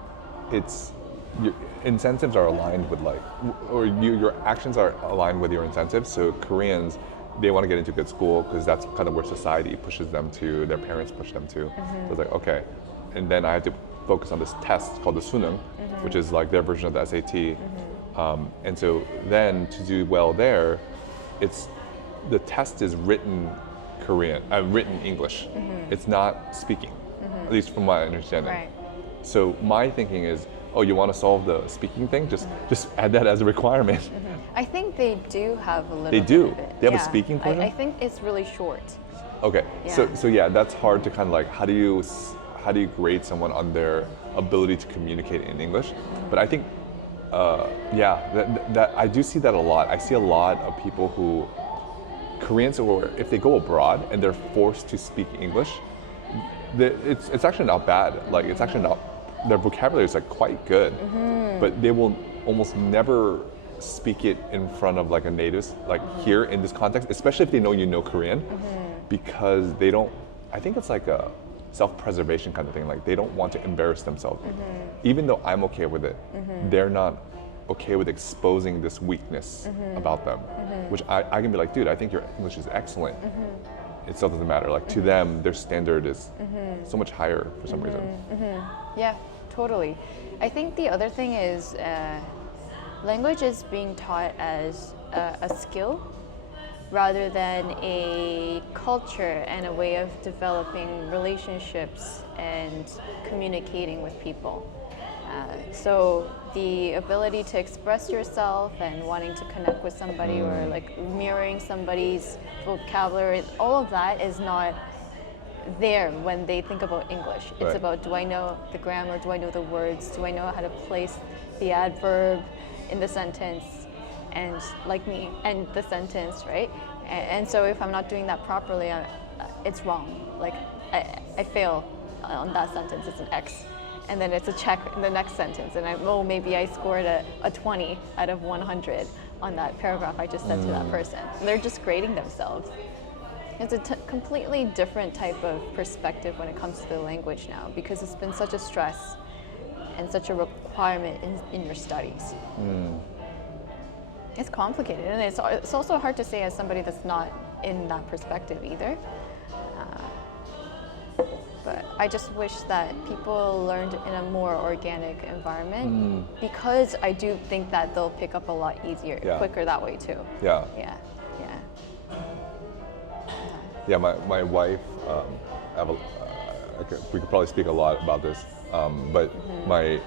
your incentives are aligned with like, or your actions are aligned with your incentives. So Koreans, they want to get into good school because that's kind of where society pushes them to, their parents push them to. So it's like, okay, and then I have to focus on this test called the Sunung, which is like their version of the SAT. And so then to do well there, the test is written written English. It's not speaking, at least from my understanding. Right. So my thinking is, oh, you want to solve the speaking thing? Just add that as a requirement. I think they do have a little They bit do? of it. They have a speaking portion? I think it's really short. Okay, Yeah. so yeah, that's hard to kind of like, how do you grade someone on their ability to communicate in English? But I think, that I do see that a lot. I see a lot of people who, Koreans, or if they go abroad and they're forced to speak English, it's actually not bad. Like, it's actually not, their vocabulary is like quite good, but they will almost never speak it in front of like a native, like here in this context, especially if they know you know Korean, because they don't, I think it's like a self-preservation kind of thing. Like, they don't want to embarrass themselves. Even though I'm okay with it, they're not okay with exposing this weakness about them, which I can be like, dude, I think your English is excellent. It still doesn't matter. Like, to them, their standard is so much higher for some reason. Yeah, totally. I think the other thing is language is being taught as a skill rather than a culture and a way of developing relationships and communicating with people. So the ability to express yourself and wanting to connect with somebody or like mirroring somebody's vocabulary, all of that is not there when they think about English. It's Right. about, do I know the grammar? Do I know the words? Do I know how to place the adverb in the sentence and like me and the sentence, right? And so if I'm not doing that properly, it's wrong. Like I fail on that sentence, it's an X. And then it's a check in the next sentence, and maybe I scored a 20 out of 100 on that paragraph I just said to that person. And they're just grading themselves. It's a completely different type of perspective when it comes to the language now, because it's been such a stress and such a requirement in your studies. It's complicated, and it's also hard to say as somebody that's not in that perspective either. But I just wish that people learned in a more organic environment, because I do think that they'll pick up a lot easier, quicker that way too. Yeah. Yeah, my wife, we could probably speak a lot about this, but my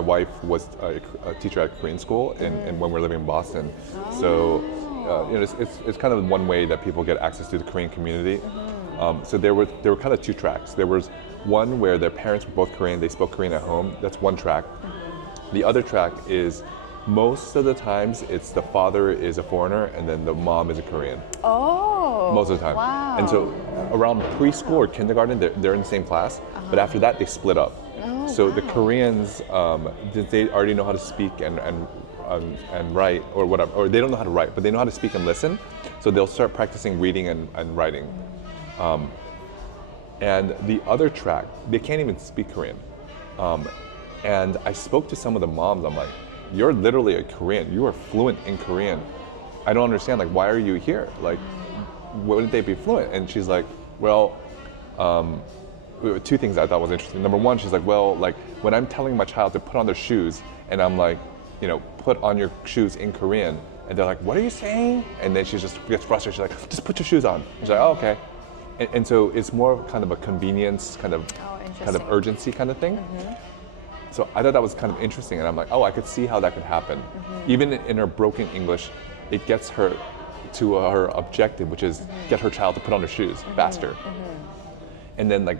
wife was a teacher at Korean school and when we were living in Boston. So it's kind of one way that people get access to the Korean community. So there were kind of two tracks. There was one where their parents were both Korean, they spoke Korean at home. That's one track. The other track is, most of the times it's the father is a foreigner and then the mom is a Korean. Oh. Most of the time. Wow. And so around preschool or kindergarten, they're in the same class, but after that they split up. So the Koreans, they already know how to speak and write or whatever, or they don't know how to write, but they know how to speak and listen. So they'll start practicing reading and writing. And the other track, they can't even speak Korean. And I spoke to some of the moms. I'm like, you're literally a Korean. You are fluent in Korean. I don't understand, like, why are you here? Like, wouldn't they be fluent? And she's like, well, two things I thought was interesting. Number one, she's like, well, like, when I'm telling my child to put on their shoes, and I'm like, you know, put on your shoes in Korean, and they're like, what are you saying? And then she just gets frustrated. She's like, just put your shoes on. She's like, oh, okay. And so it's more of kind of a convenience, kind of urgency kind of thing. So I thought that was kind of interesting, and I'm like, oh, I could see how that could happen. Even in her broken English, it gets her to her objective, which is get her child to put on her shoes faster. And then, like,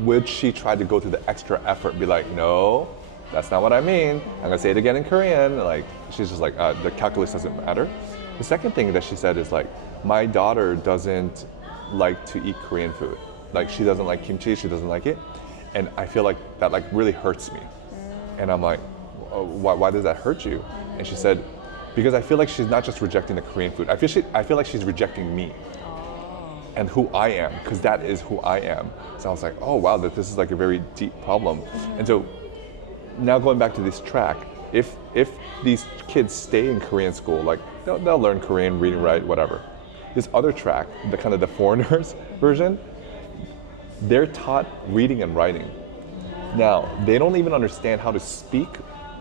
would she try to go through the extra effort, be like, no, that's not what I mean. I'm gonna say it again in Korean. Like, she's just like, the calculus doesn't matter. The second thing that she said is like, my daughter doesn't like to eat Korean food. Like, she doesn't like kimchi, she doesn't like it. And I feel like that like really hurts me. And I'm like, why does that hurt you? And she said, because I feel like she's not just rejecting the Korean food. I feel like she's rejecting me and who I am, because that is who I am. So I was like, oh wow, this is like a very deep problem. And so now going back to this track, if these kids stay in Korean school, like they'll learn Korean, read and write, whatever. This other track, the kind of the foreigners version, they're taught reading and writing. Now, they don't even understand how to speak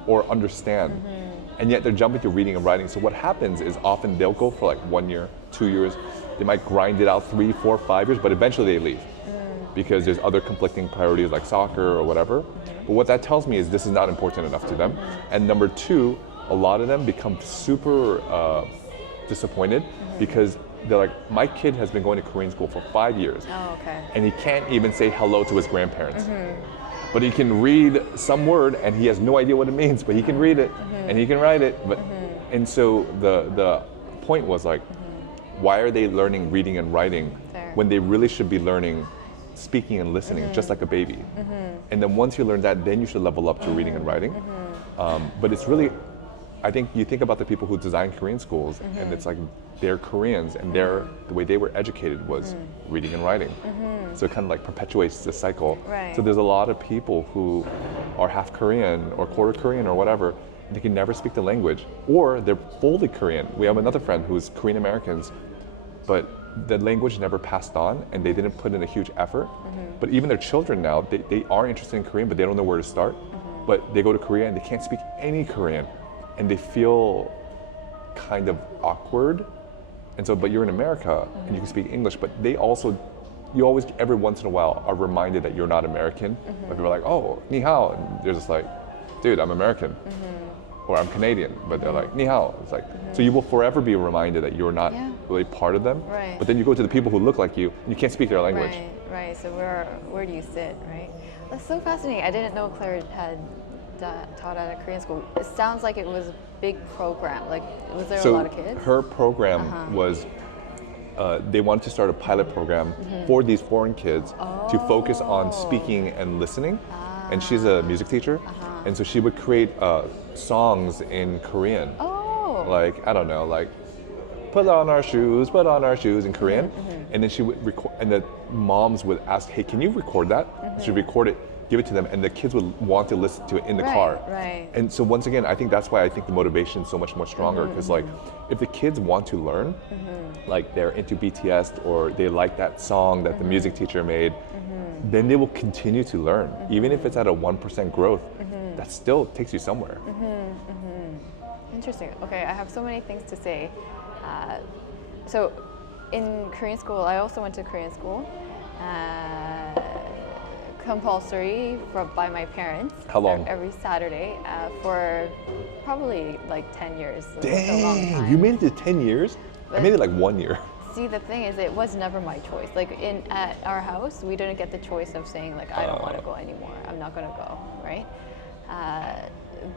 or understand. And yet they're jumping to reading and writing. So what happens is often they'll go for like 1 year, 2 years. They might grind it out 3, 4, 5 years, but eventually they leave because there's other conflicting priorities like soccer or whatever. But what that tells me is this is not important enough to them. And number two, a lot of them become super disappointed because they're like, my kid has been going to Korean school for 5 years. Oh, okay. And he can't even say hello to his grandparents. But he can read some word and he has no idea what it means, but he can read it and he can write it. But and so the point was like, why are they learning reading and writing when they really should be learning speaking and listening, just like a baby? And then once you learn that, then you should level up to reading and writing. But it's really, I think you think about the people who design Korean schools, and it's like they're Koreans, and the way they were educated was reading and writing. So it kind of like perpetuates the cycle. Right. So there's a lot of people who are half Korean or quarter Korean or whatever, and they can never speak the language, or they're fully Korean. We have another friend who's Korean Americans, but the language never passed on, and they didn't put in a huge effort. But even their children now, they are interested in Korean, but they don't know where to start. But they go to Korea and they can't speak any Korean, and they feel kind of awkward. And so, but you're in America and you can speak English, but they also, you always, every once in a while, are reminded that you're not American. Like people are like, oh, ni hao, and they're just like, dude, I'm American, or I'm Canadian, but they're like, ni hao. It's like, so you will forever be reminded that you're not really part of them. Right. But then you go to the people who look like you, and you can't speak their language. Right. So where do you sit, right? That's so fascinating. I didn't know Claire had taught at a Korean school. It sounds like it was a big program. Like, was there a lot of kids? Her program was, they wanted to start a pilot program for these foreign kids to focus on speaking and listening. And she's a music teacher. And so she would create songs in Korean. Like, I don't know, like, put on our shoes in Korean. And then she would record, and the moms would ask, hey, can you record that? She'd record it, give it to them, and the kids would want to listen to it in the car. Right. And so once again, I think that's why I think the motivation is so much more stronger, because like, if the kids want to learn, like they're into BTS or they like that song that the music teacher made, then they will continue to learn. Even if it's at a 1% growth, that still takes you somewhere. Interesting. Okay, I have so many things to say. So in Korean school, I also went to Korean school. Compulsory by my parents. How long? Every Saturday for probably like 10 years. So Dang, it's a long time. you made it to 10 years? I made it like 1 year. See, the thing is, it was never my choice. Like at our house, we didn't get the choice of saying like, I don't want to go anymore. I'm not going to go, right?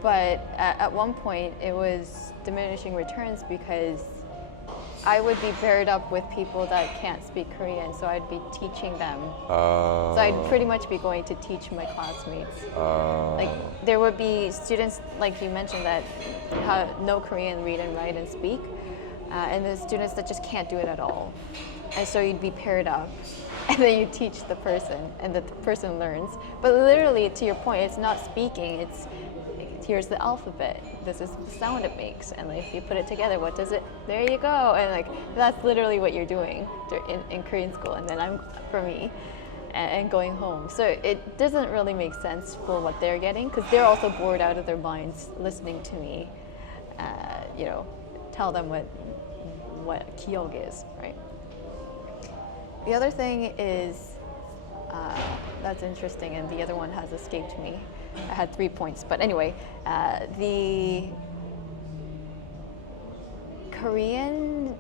But at one point, it was diminishing returns because I would be paired up with people that can't speak Korean, so I'd be teaching them. So I'd pretty much be going to teach my classmates. Like there would be students, like you mentioned, that know Korean, read and write and speak, and the students that just can't do it at all. And so you'd be paired up. and then you teach the person, and the person learns. But literally, to your point, it's not speaking. It's here's the alphabet. This is the sound it makes, and like, if you put it together, what does it? There you go. And like that's literally what you're doing in Korean school. And then for me, and going home. So it doesn't really make sense for what they're getting, because they're also bored out of their minds listening to me, tell them what kiog is, right? The other thing is that's interesting, and the other one has escaped me. I had 3 points, but anyway, the Korean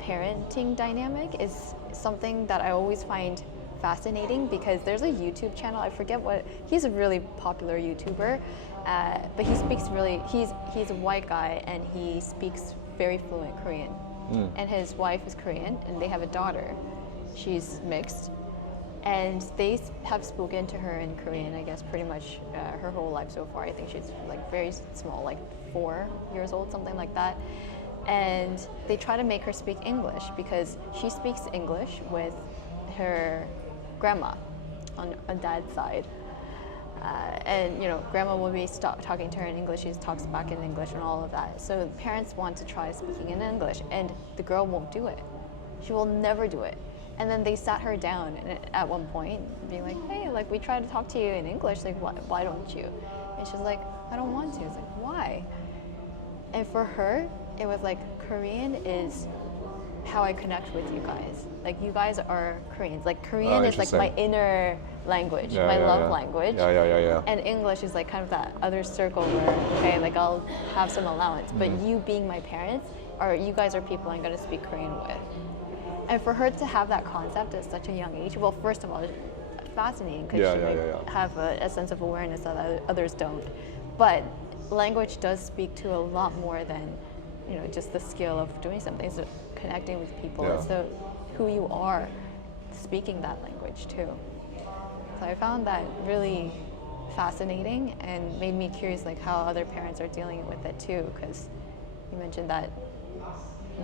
parenting dynamic is something that I always find fascinating, because there's a YouTube channel, I forget what, he's a really popular YouTuber, but he speaks he's a white guy, and he speaks very fluent Korean. And his wife is Korean, and they have a daughter. She's mixed, and they have spoken to her in Korean, I guess, pretty much her whole life so far. I think she's like very small, like 4 years old, something like that. And they try to make her speak English, because she speaks English with her grandma on dad's side. And grandma will be talking to her in English, she talks back in English and all of that. So the parents want to try speaking in English, and the girl won't do it. She will never do it. And then they sat her down at one point, being like, hey, like, we try to talk to you in English, like, why don't you? And she's like, I don't want to. It's like, why? And for her, it was like, Korean is how I connect with you guys. Like, you guys are Koreans. Like, Korean is like my inner language, my love language. Yeah. And English is like kind of that other circle where, okay, like, I'll have some allowance. But you being my parents, you guys are people I'm going to speak Korean with. And for her to have that concept at such a young age, well, first of all, it's fascinating, because she have a sense of awareness that others don't. But language does speak to a lot more than, just the skill of doing something. It's connecting with people. It's who you are speaking that language too. So I found that really fascinating, and made me curious, like, how other parents are dealing with it too, because you mentioned that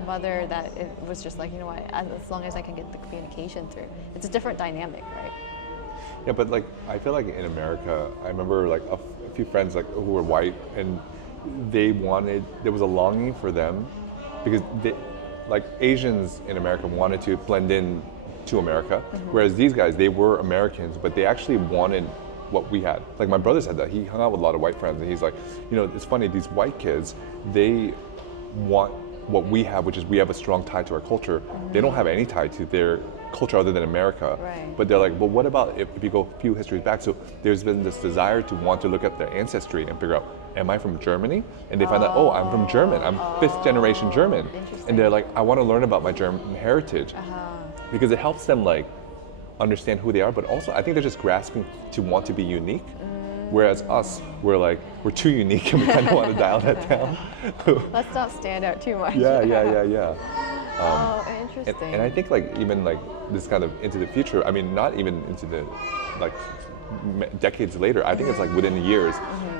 mother that it was just like, what, as long as I can get the communication through. It's a different dynamic, right? Yeah, but like, I feel like in America, I remember like a few friends like who were white, and there was a longing for them, because like Asians in America wanted to blend in to America, whereas these guys, they were Americans, but they actually wanted what we had. Like, my brother said that he hung out with a lot of white friends, and he's like, it's funny, these white kids, they want what we have, which is we have a strong tie to our culture. They don't have any tie to their culture other than America. Right. But they're like, well, what about if you go a few histories back? So there's been this desire to want to look at their ancestry and figure out, am I from Germany? And they find out, oh, I'm from German. I'm 5th generation German. And they're like, I want to learn about my German heritage. Because it helps them like understand who they are, but also I think they're just grasping to want to be unique. Whereas us, we're too unique, and we kind of want to dial that down. Let's not stand out too much. Yeah. Oh, interesting. And I think like even like this kind of into the future, I mean, not even into the like decades later, I think it's like within years,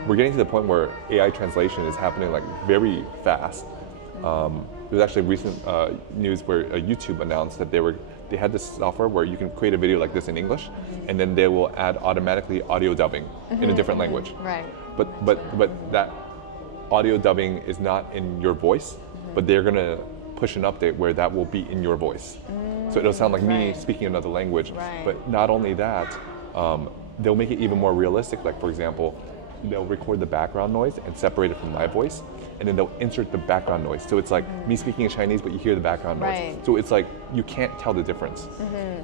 we're getting to the point where AI translation is happening like very fast. There's actually recent news where YouTube announced that they had this software where you can create a video like this in English, and then they will add automatically audio dubbing in a different language. Right. But that audio dubbing is not in your voice, but they're gonna push an update where that will be in your voice. So it'll sound like me speaking another language. Right. But not only that, they'll make it even more realistic. Like, for example, they'll record the background noise and separate it from my voice, and then they'll insert the background noise. So it's like me speaking in Chinese, but you hear the background noise. Right. So it's like you can't tell the difference.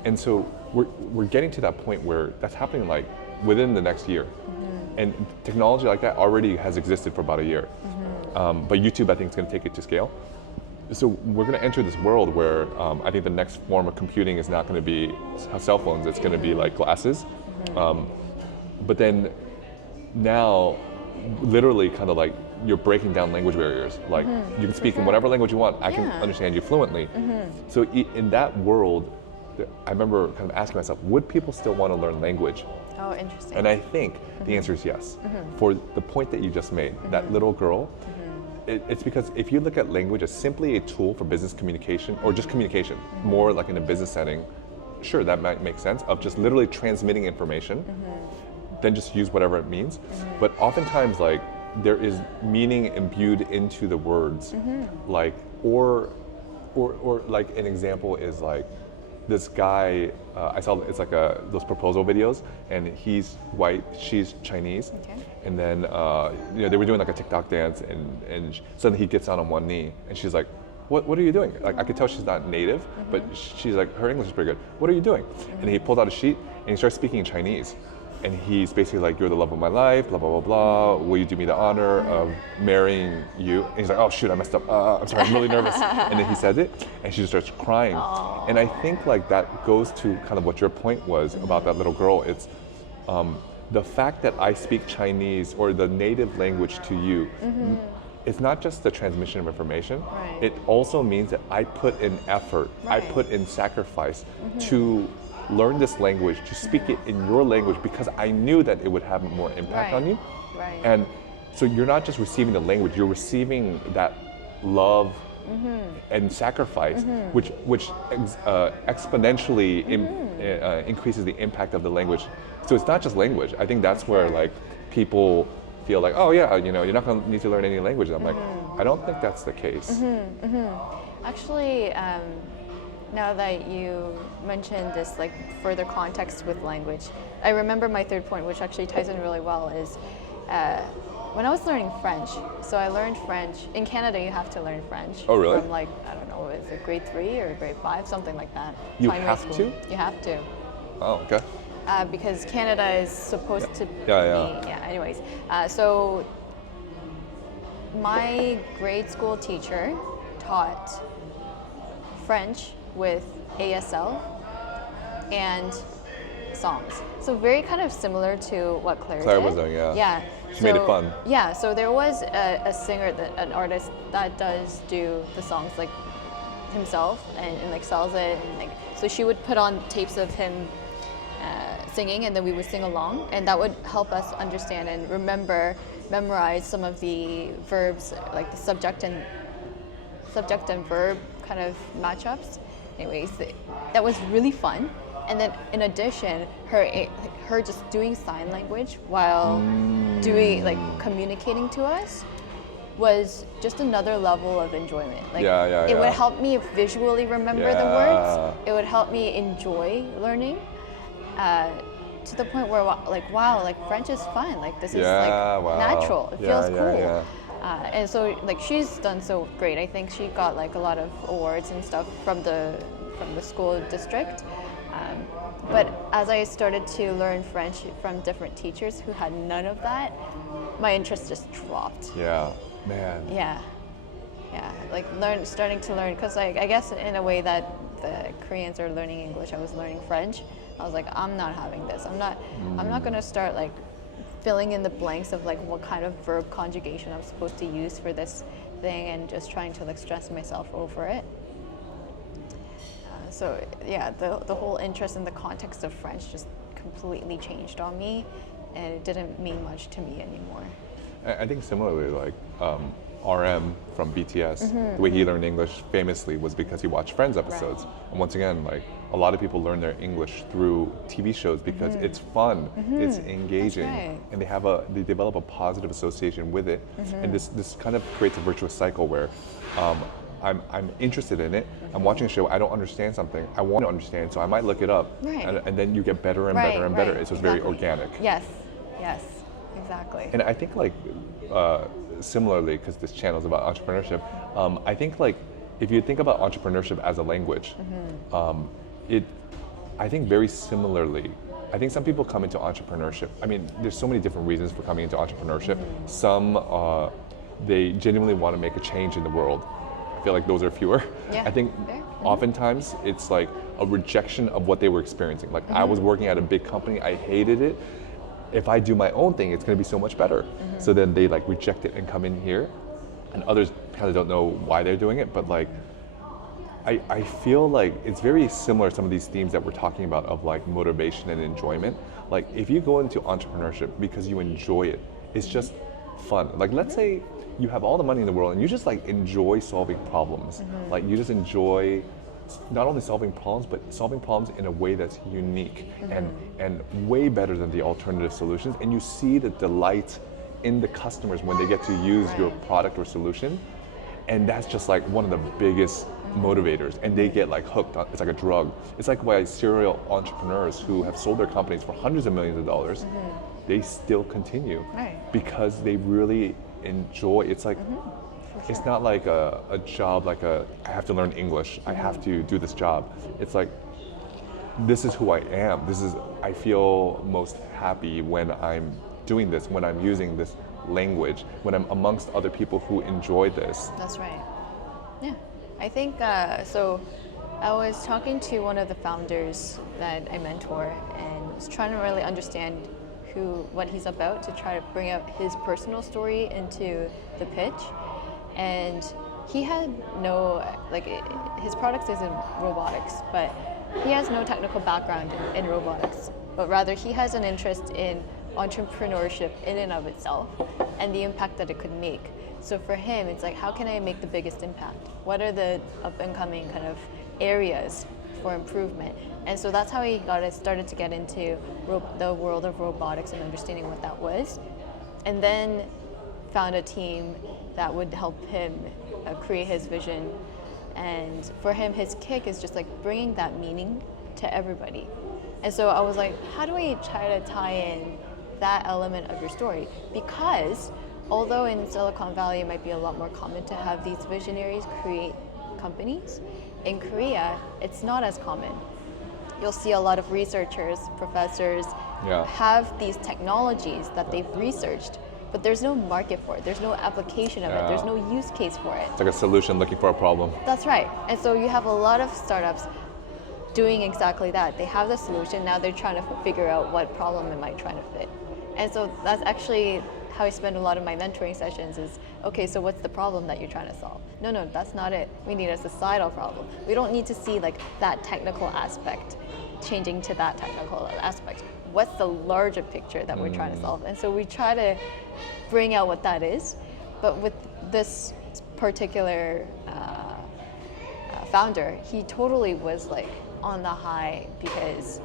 And so we're getting to that point where that's happening like within the next year. And technology like that already has existed for about a year. But YouTube, I think, is going to take it to scale. So we're going to enter this world where I think the next form of computing is not going to be cell phones, it's going to be like glasses. But then now, literally kind of like you're breaking down language barriers. Like you can speak in whatever language you want, I can understand you fluently. So in that world, I remember kind of asking myself, would people still want to learn language? Oh, interesting. And I think the answer is yes. For the point that you just made, that little girl, it's because if you look at language as simply a tool for business communication, or just communication, more like in a business setting, sure, that might make sense, of just literally transmitting information, then just use whatever it means. But oftentimes, like, there is meaning imbued into the words, like, or like an example is like this guy, I saw, it's like those proposal videos, and he's white, she's Chinese, and then you know, they were doing like a TikTok dance, and suddenly he gets down on one knee, and she's like, what are you doing? Like, I could tell she's not native, but she's like, her English is pretty good. What are you doing? And he pulls out a sheet and he starts speaking in Chinese. And he's basically like, you're the love of my life, blah, blah, blah, blah. Will you do me the honor of marrying you? And he's like, oh shoot, I messed up. I'm sorry, I'm really nervous. And then he says it, and she just starts crying. Aww. And I think like that goes to kind of what your point was about that little girl. It's the fact that I speak Chinese or the native language to you, it's not just the transmission of information. Right. It also means that I put in effort, I put in sacrifice to learn this language, to speak it in your language, because I knew that it would have more impact on you. Right. And so you're not just receiving the language, you're receiving that love and sacrifice, which exponentially increases the impact of the language. So it's not just language. I think that's where like people feel like, oh yeah, you know, you're not going to need to learn any language. I'm like, I don't think that's the case. Actually, now that you mentioned this, like further context with language, I remember my third point, which actually ties in really well, is when I was learning French. So I learned French. In Canada, you have to learn French. Oh, really? From like, I don't know, is it grade 3 or grade 5, something like that. You Primary have school. to? You have to. Oh, okay. Because Canada is supposed to be, anyways. So my grade school teacher taught French with ASL and songs. So very kind of similar to what Claire did. was doing, yeah. Yeah. She made it fun. Yeah, so there was a singer, an artist that does do the songs like himself and like sells it, and like, so she would put on tapes of him singing, and then we would sing along, and that would help us understand and memorize some of the verbs, like the subject and verb kind of matchups. Anyways, that was really fun. And then in addition, her just doing sign language while doing, like, communicating to us was just another level of enjoyment. Like, it would help me visually remember the words. It would help me enjoy learning. To the point where, like, wow, like French is fun. Like, this is natural. It feels cool. And so, like, she's done so great. I think she got like a lot of awards and stuff from the school district. But as I started to learn French from different teachers who had none of that, my interest just dropped. Yeah, man. Yeah, like starting to learn, because like, I guess in a way that the Koreans are learning English, I was learning French. I was like, I'm not having this. I'm not gonna start like filling in the blanks of like what kind of verb conjugation I'm supposed to use for this thing, and just trying to like stress myself over it. So yeah, the whole interest in the context of French just completely changed on me, and it didn't mean much to me anymore. I think similarly, like RM from BTS, the way he learned English famously was because he watched Friends episodes. Right. And once again, like a lot of people learn their English through TV shows because it's fun, it's engaging, and they develop a positive association with it. And this kind of creates a virtuous cycle where I'm interested in it. I'm watching a show. I don't understand something. I want to understand, so I might look it up. Right. And then you get better and better and better. It's just very organic. Yes, exactly. And I think like similarly, because this channel is about entrepreneurship, I think like if you think about entrepreneurship as a language, I think very similarly, I think some people come into entrepreneurship. I mean, there's so many different reasons for coming into entrepreneurship. Some they genuinely want to make a change in the world. I feel like those are fewer. Yeah. I think oftentimes it's like a rejection of what they were experiencing. Like I was working at a big company, I hated it. If I do my own thing, it's going to be so much better. So then they like reject it and come in here, and others kind of don't know why they're doing it. But like, I feel like it's very similar, some of these themes that we're talking about of like motivation and enjoyment. Like if you go into entrepreneurship because you enjoy it, it's just fun. Like let's say you have all the money in the world and you just like enjoy solving problems. Like you just enjoy not only solving problems, but solving problems in a way that's unique and way better than the alternative solutions. And you see the delight in the customers when they get to use your product or solution. And that's just like one of the biggest motivators. And they get like hooked on, it's like a drug. It's like why serial entrepreneurs who have sold their companies for hundreds of millions of dollars, they still continue because they really enjoy, it's like, it's not like a job, like I have to learn English, I have to do this job. It's like, this is who I am. I feel most happy when I'm doing this, when I'm using this language, when I'm amongst other people who enjoy this. That's right. Yeah. I think, so I was talking to one of the founders that I mentor and was trying to really understand what he's about to try to bring out his personal story into the pitch. And he had his product is in robotics, but he has no technical background in robotics, but rather he has an interest in entrepreneurship in and of itself and the impact that it could make. So for him, it's like, how can I make the biggest impact? What are the up and coming kind of areas for improvement? And so that's how he started to get into the world of robotics and understanding what that was. And then found a team that would help him create his vision. And for him, his kick is just like bringing that meaning to everybody. And so I was like, how do we try to tie in that element of your story? Because although in Silicon Valley it might be a lot more common to have these visionaries create companies, in Korea it's not as common. You'll see a lot of researchers, professors have these technologies that they've researched, but there's no market for it, there's no application of it, there's no use case for it. It's like a solution looking for a problem. That's right. And so you have a lot of startups doing exactly that. They have the solution, now they're trying to figure out what problem it might try to fit. And so that's actually how I spend a lot of my mentoring sessions is, okay, so what's the problem that you're trying to solve? No, that's not it. We need a societal problem. We don't need to see like that technical aspect changing to that technical aspect. What's the larger picture that we're trying to solve? And so we try to bring out what that is, but with this particular founder, he totally was like on the high because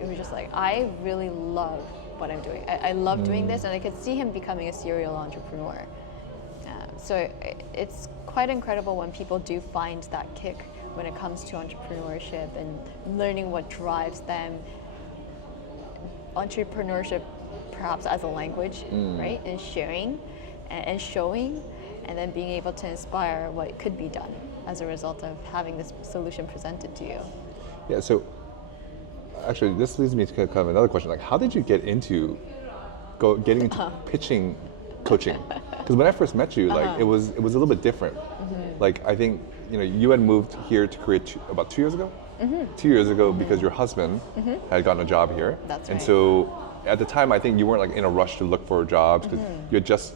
it was just like, I really love what I'm doing. I love doing this, and I could see him becoming a serial entrepreneur. So it's quite incredible when people do find that kick when it comes to entrepreneurship and learning what drives them. Entrepreneurship perhaps as a language, right? And sharing and showing, and then being able to inspire what could be done as a result of having this solution presented to you. Yeah, so actually this leads me to kind of another question. Like, how did you get into getting into pitching coaching? Because when I first met you, like it was a little bit different. Like, I think you had moved here to Korea about 2 years ago. 2 years ago, because your husband had gotten a job here. That's and right. so at the time, I think you weren't like in a rush to look for jobs because you had just.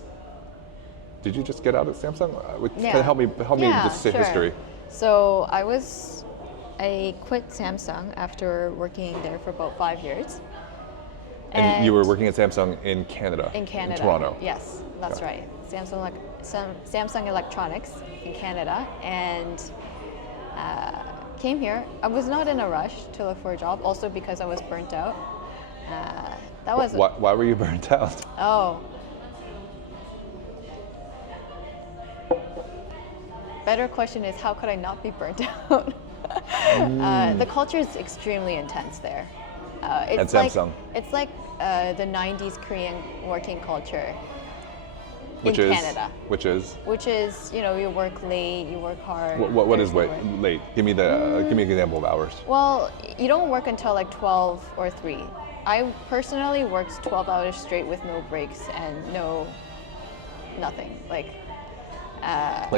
Did you just get out of Samsung? Can you help me just say history? So I quit Samsung after working there for about 5 years. And you were working at Samsung in Canada. In Canada. In Toronto. Yes, that's right. Samsung Electronics in Canada, and came here. I was not in a rush to look for a job, also because I was burnt out. Why were you burnt out? Oh. Better question is, how could I not be burnt out? The culture is extremely intense there. It's at Samsung. It's like the 90s Korean working culture Which in is, Canada. Which is, you work late, you work hard. What is there's late? Give me an example of hours. Well, you don't work until like 12 or 3. I personally worked 12 hours straight with no breaks and nothing. Like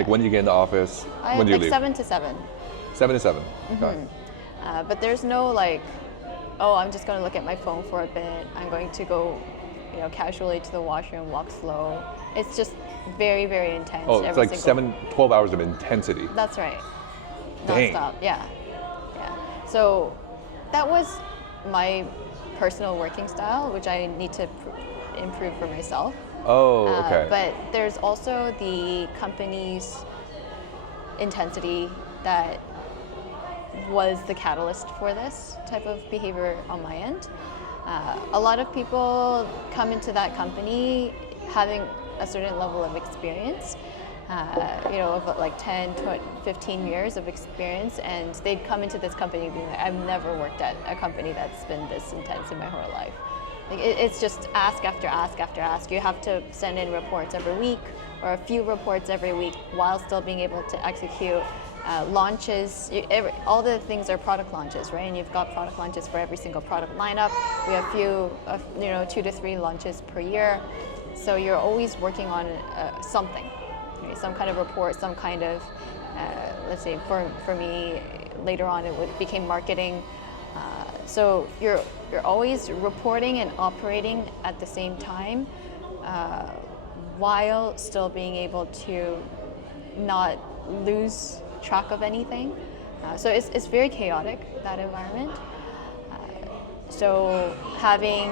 when do you get in the office? When do you leave? 7 to 7. 7 to 7. Okay. But there's no I'm just going to look at my phone for a bit. I'm going to go, casually to the washroom, walk slow. It's just very, very intense. Oh, it's like 12 hours of intensity. That's right. Dang. Nonstop. Yeah. So that was my personal working style, which I need to improve for myself. Oh, okay. But there's also the company's intensity that was the catalyst for this type of behavior on my end. A lot of people come into that company having a certain level of experience, of like 10, 20, 15 years of experience, and they'd come into this company being like, I've never worked at a company that's been this intense in my whole life. Like it's just ask after ask after ask. You have to send in reports every week or a few reports every week while still being able to execute launches. All the things are product launches, right? And you've got product launches for every single product lineup. We have 2 to 3 launches per year. So you're always working on something, right? Some kind of report, some kind of, let's say for me, later on became marketing. So you're always reporting and operating at the same time, while still being able to not lose track of anything. So it's very chaotic, that environment. So having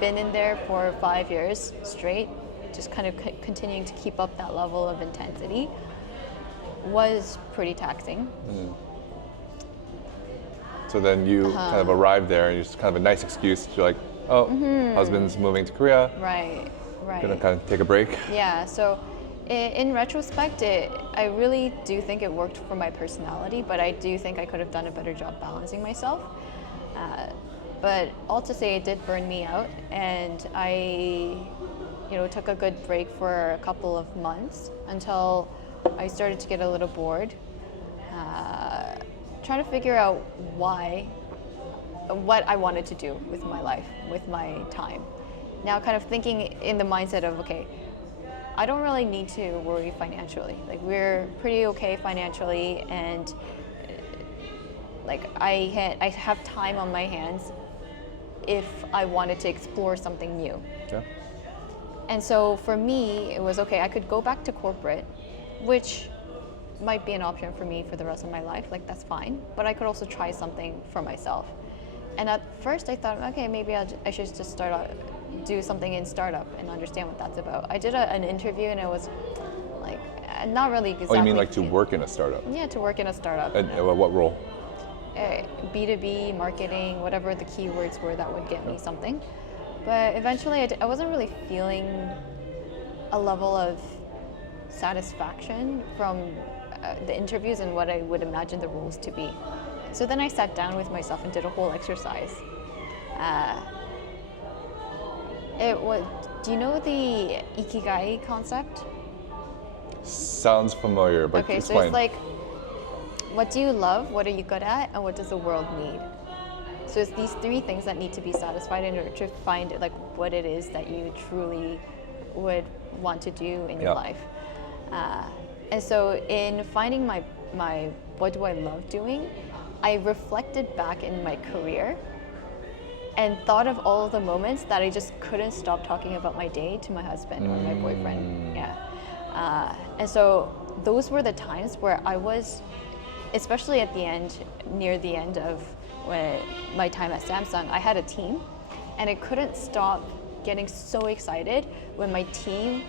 been in there for 5 years straight, just kind of continuing to keep up that level of intensity was pretty taxing. So then you kind of arrived there, and it's kind of a nice excuse. You're like, oh, husband's moving to Korea. Right. Gonna kind of take a break. Yeah, so in retrospect, I really do think it worked for my personality, but I do think I could have done a better job balancing myself. But all to say, it did burn me out, and I took a good break for a couple of months until I started to get a little bored, trying to figure out what I wanted to do with my life, with my time. Now kind of thinking in the mindset of, okay, I don't really need to worry financially. Like, we're pretty okay financially, and like I have time on my hands if I wanted to explore something new. Yeah. And so for me, it was okay, I could go back to corporate, which might be an option for me for the rest of my life, like that's fine, but I could also try something for myself. And at first I thought, okay, maybe I should just do something in startup and understand what that's about. I did an interview, and it was like not really exactly. Oh, you mean like to work in a startup? Yeah, to work in a startup. And what role? B2B, marketing, whatever the keywords were that would get me something. But eventually I wasn't really feeling a level of satisfaction from the interviews and what I would imagine the roles to be. So then I sat down with myself and did a whole exercise. Do you know the Ikigai concept? Sounds familiar, but okay, explain. So it's like, what do you love, what are you good at, and what does the world need? So it's these 3 things that need to be satisfied in order to find like what it is that you truly would want to do in your life. And so in finding my what do I love doing, I reflected back in my career and thought of all of the moments that I just couldn't stop talking about my day to my husband or my boyfriend. Yeah. And so those were the times where I was, especially at the end, near the end of my time at Samsung, I had a team, and I couldn't stop getting so excited when my team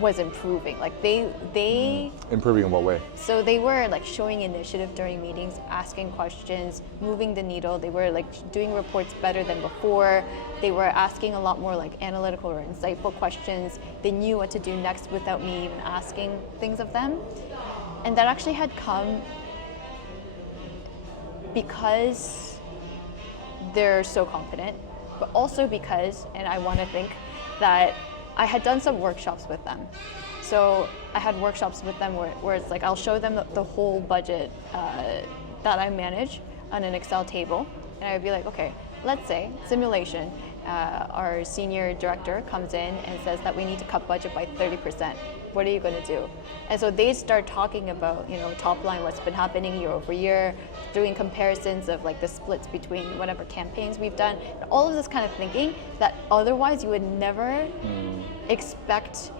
was improving. Like they Improving in what way? So they were like showing initiative during meetings, asking questions, moving the needle. They were like doing reports better than before. They were asking a lot more like analytical or insightful questions. They knew what to do next without me even asking things of them. And that actually had come because they're so confident, but also because, and I want to think that I had done some workshops with them. So I had workshops with them where it's like I'll show them the whole budget that I manage on an Excel table, and I'd be like, okay, let's say simulation. Our senior director comes in and says that we need to cut budget by 30%. What are you going to do? And so they start talking about, top line, what's been happening year over year, doing comparisons of like the splits between whatever campaigns we've done, and all of this kind of thinking that otherwise you would never expect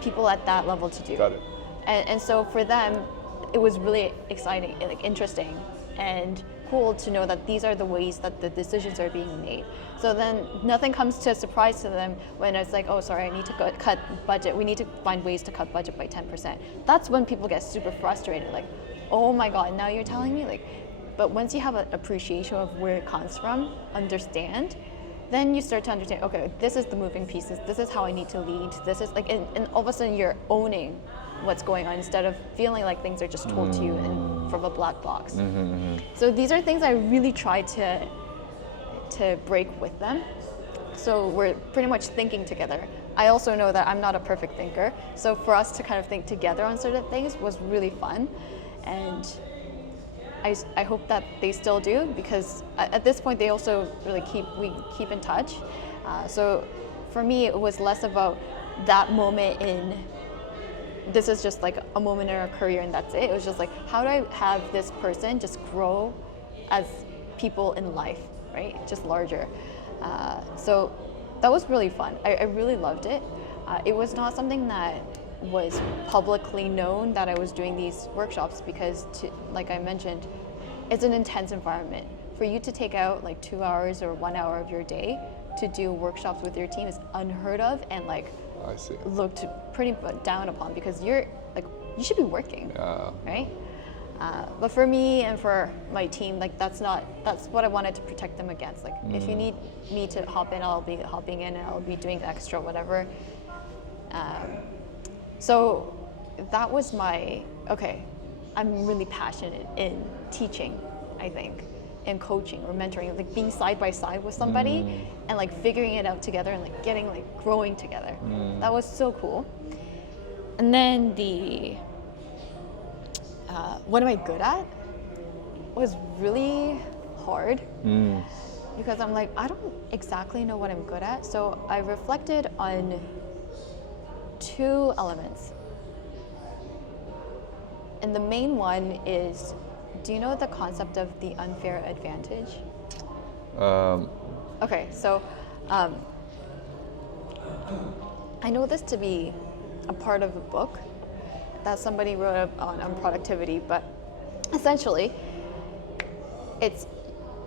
people at that level to do. Got it. And so for them, it was really exciting, like interesting, and cool to know that these are the ways that the decisions are being made. So then nothing comes to a surprise to them when it's like, oh, sorry, I need to cut budget. We need to find ways to cut budget by 10%. That's when people get super frustrated, like, oh my God, now you're telling me like But once you have an appreciation of where it comes from, understand, then you start to understand, okay, this is the moving pieces, this is how I need to lead, this is like, and all of a sudden you're owning what's going on instead of feeling like things are just told to you from a black box. So these are things I really try to break with them. So we're pretty much thinking together. I also know that I'm not a perfect thinker, so for us to kind of think together on certain things was really fun, and I hope that they still do, because at this point they also really keep in touch. So for me, it was less about that moment in, this is just like a moment in our career and that's it. It was just like, how do I have this person just grow as people in life, right? Just larger. So that was really fun. I really loved it. It was not something that was publicly known that I was doing these workshops, because like I mentioned, it's an intense environment. For you to take out like 2 hours or 1 hour of your day to do workshops with your team is unheard of, and like I see. looked pretty down upon, because you're like, you should be working, right? But for me and for my team, like that's what I wanted to protect them against. Like if you need me to hop in, I'll be hopping in and I'll be doing extra whatever. So that was okay, I'm really passionate in teaching, I think, and coaching or mentoring, like being side by side with somebody and like figuring it out together and like getting like growing together. That was so cool. And then what am I good at was really hard, because I'm like, I don't exactly know what I'm good at. So I reflected on 2 elements. And the main one is, do you know the concept of the unfair advantage? Okay, so I know this to be a part of a book that somebody wrote up on productivity, but essentially, it's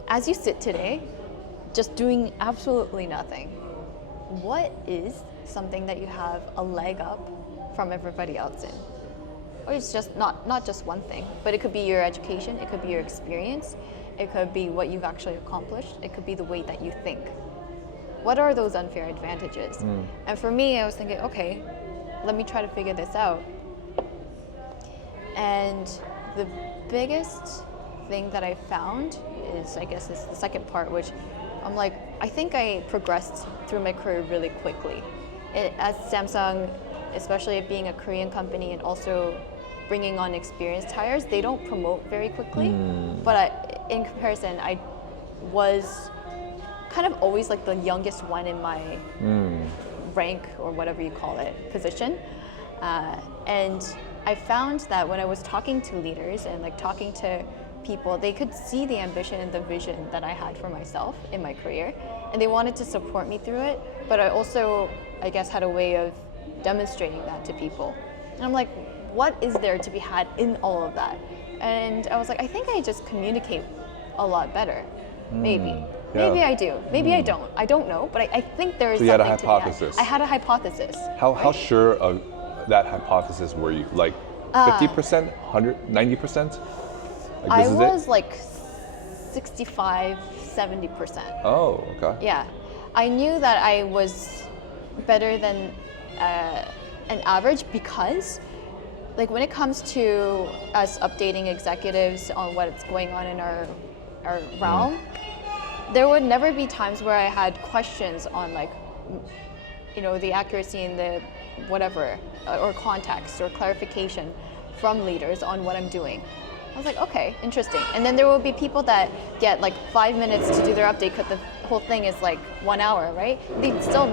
as you sit today, just doing absolutely nothing. What is something that you have a leg up from everybody else in? Or it's just not just one thing, but it could be your education, it could be your experience, it could be what you've actually accomplished, it could be the way that you think. What are those unfair advantages? And for me, I was thinking, okay, let me try to figure this out. And the biggest thing that I found is, I guess, is the second part, which I'm like, I think I progressed through my career really quickly. As Samsung, especially it being a Korean company and also bringing on experienced hires, they don't promote very quickly. But in comparison, I was kind of always like the youngest one in my rank, or whatever you call it, position. And I found that when I was talking to leaders and like talking to people, they could see the ambition and the vision that I had for myself in my career, and they wanted to support me through it. But I also, I guess, had a way of demonstrating that to people. And I'm like, what is there to be had in all of that? And I was like, I think I just communicate a lot better. Maybe. Yeah. Maybe I do. Maybe I don't. I don't know. But I think there is So you had a something to be had. hypothesis. I had a hypothesis. How sure of that hypothesis were you? Like 50%, 100, 90%? Like I this is was it? like 65, 70%. Oh, okay. Yeah. I knew that I was better than an average, because like when it comes to us updating executives on what's going on in our realm, there would never be times where I had questions on like, you know, the accuracy and the whatever, or context or clarification from leaders on what I'm doing. I was like, okay, interesting. And then there will be people that get like 5 minutes to do their update because the whole thing is like 1 hour, right? They'd still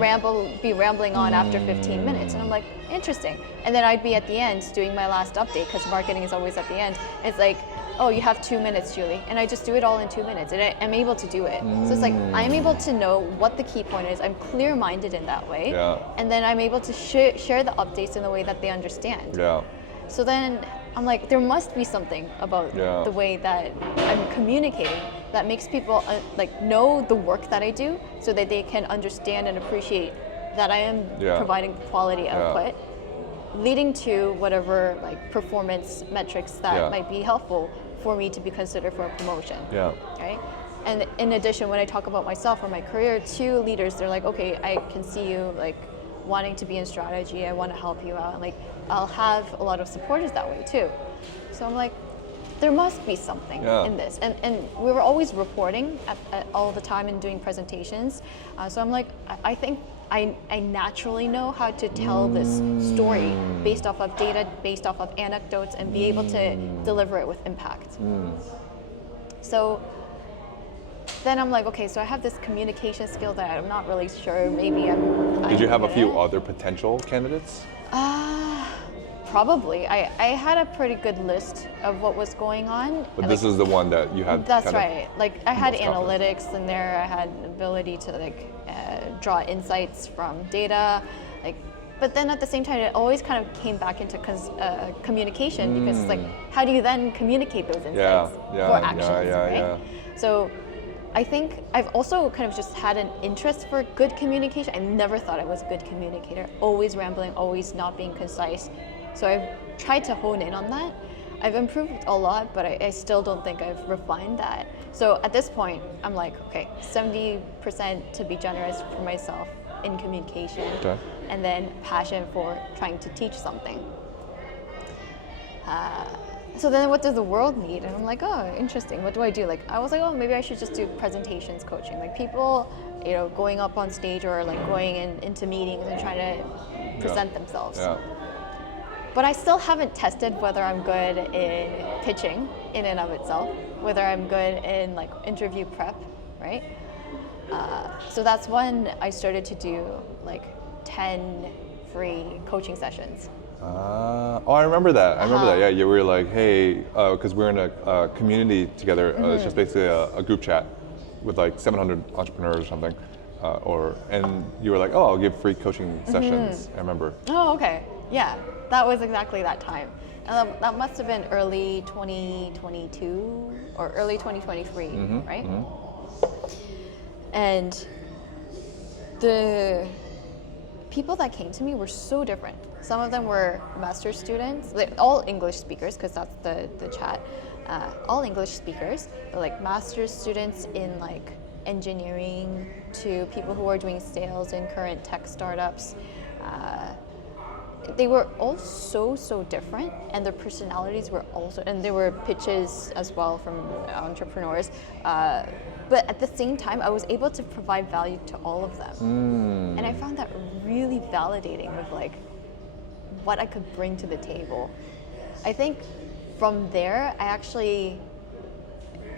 be rambling on after 15 minutes. And I'm like, interesting. And then I'd be at the end doing my last update, because marketing is always at the end. It's like, oh, you have 2 minutes, Julie. And I just do it all in 2 minutes, and I'm able to do it. So it's like, I'm able to know what the key point is. I'm clear-minded in that way. Yeah. And then I'm able to share the updates in the way that they understand. Yeah. So then I'm like, there must be something about the way that I'm communicating that makes people like know the work that I do, so that they can understand and appreciate that I am providing quality output, leading to whatever like performance metrics that might be helpful for me to be considered for a promotion. Yeah. Right? And in addition, when I talk about myself or my career to leaders, they're like, okay, I can see you like wanting to be in strategy. I want to help you out. And like, I'll have a lot of supporters that way too. So I'm like, there must be something in this. And we were always reporting at all the time and doing presentations. So I'm like, I think I naturally know how to tell this story based off of data, based off of anecdotes, and be able to deliver it with impact. So then I'm like, okay, so I have this communication skill that I'm not really sure, maybe I'm Did you have a good few at. other potential candidates? Probably. I had a pretty good list of what was going on. But this is the one that you had. That's right. Like I had most confidence. analytics in there. I had ability to like draw insights from data. Like, but then at the same time, it always kind of came back into communication because it's like, how do you then communicate those insights for actions, right? So I think I've also kind of just had an interest for good communication. I never thought I was a good communicator. Always rambling, always not being concise. So I've tried to hone in on that. I've improved a lot, but I still don't think I've refined that. So at this point, I'm like, okay, 70% to be generous for myself in communication, and then passion for trying to teach something. So then what does the world need? And I'm like, oh, interesting. What do I do? Like, I was like, oh, maybe I should just do presentations coaching. Like people, you know, going up on stage or like going into meetings and trying to present themselves. But I still haven't tested whether I'm good in pitching in and of itself, whether I'm good in like interview prep, right? So that's when I started to do like 10 free coaching sessions. Oh, I remember that. I remember that. Yeah, you were like, hey, because we're in a community together. It's just basically a group chat with like 700 entrepreneurs or something. And you were like, oh, I'll give free coaching sessions. I remember. Oh, okay. Yeah, that was exactly that time. And that must have been early 2022 or early 2023, right? And the people that came to me were so different. Some of them were master's students, all English speakers, because that's the chat. All English speakers, but like master's students in like engineering to people who are doing sales in current tech startups. They were all so different, and their personalities were also, and there were pitches as well from entrepreneurs. But at the same time, I was able to provide value to all of them. And I found that really validating of like what I could bring to the table. I think from there, I actually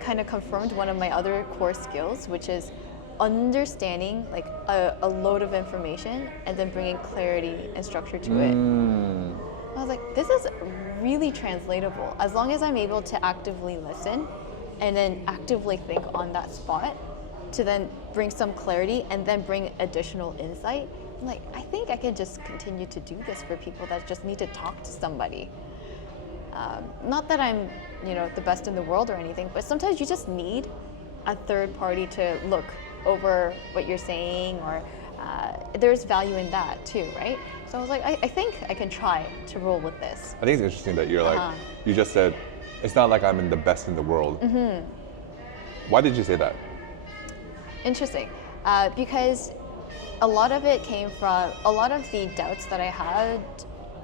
kind of confirmed one of my other core skills, which is understanding like a load of information and then bringing clarity and structure to it. I was like, this is really translatable as long as I'm able to actively listen and then actively think on that spot to then bring some clarity and then bring additional insight. I'm like, I think I can just continue to do this for people that just need to talk to somebody. Not that I'm, the best in the world or anything, but sometimes you just need a third party to look over what you're saying, or there's value in that too, right? So I was like, I think I can try to roll with this. I think it's interesting that you're like, you just said, it's not like I'm in the best in the world. Why did you say that? Interesting, because a lot of it came from, a lot of the doubts that I had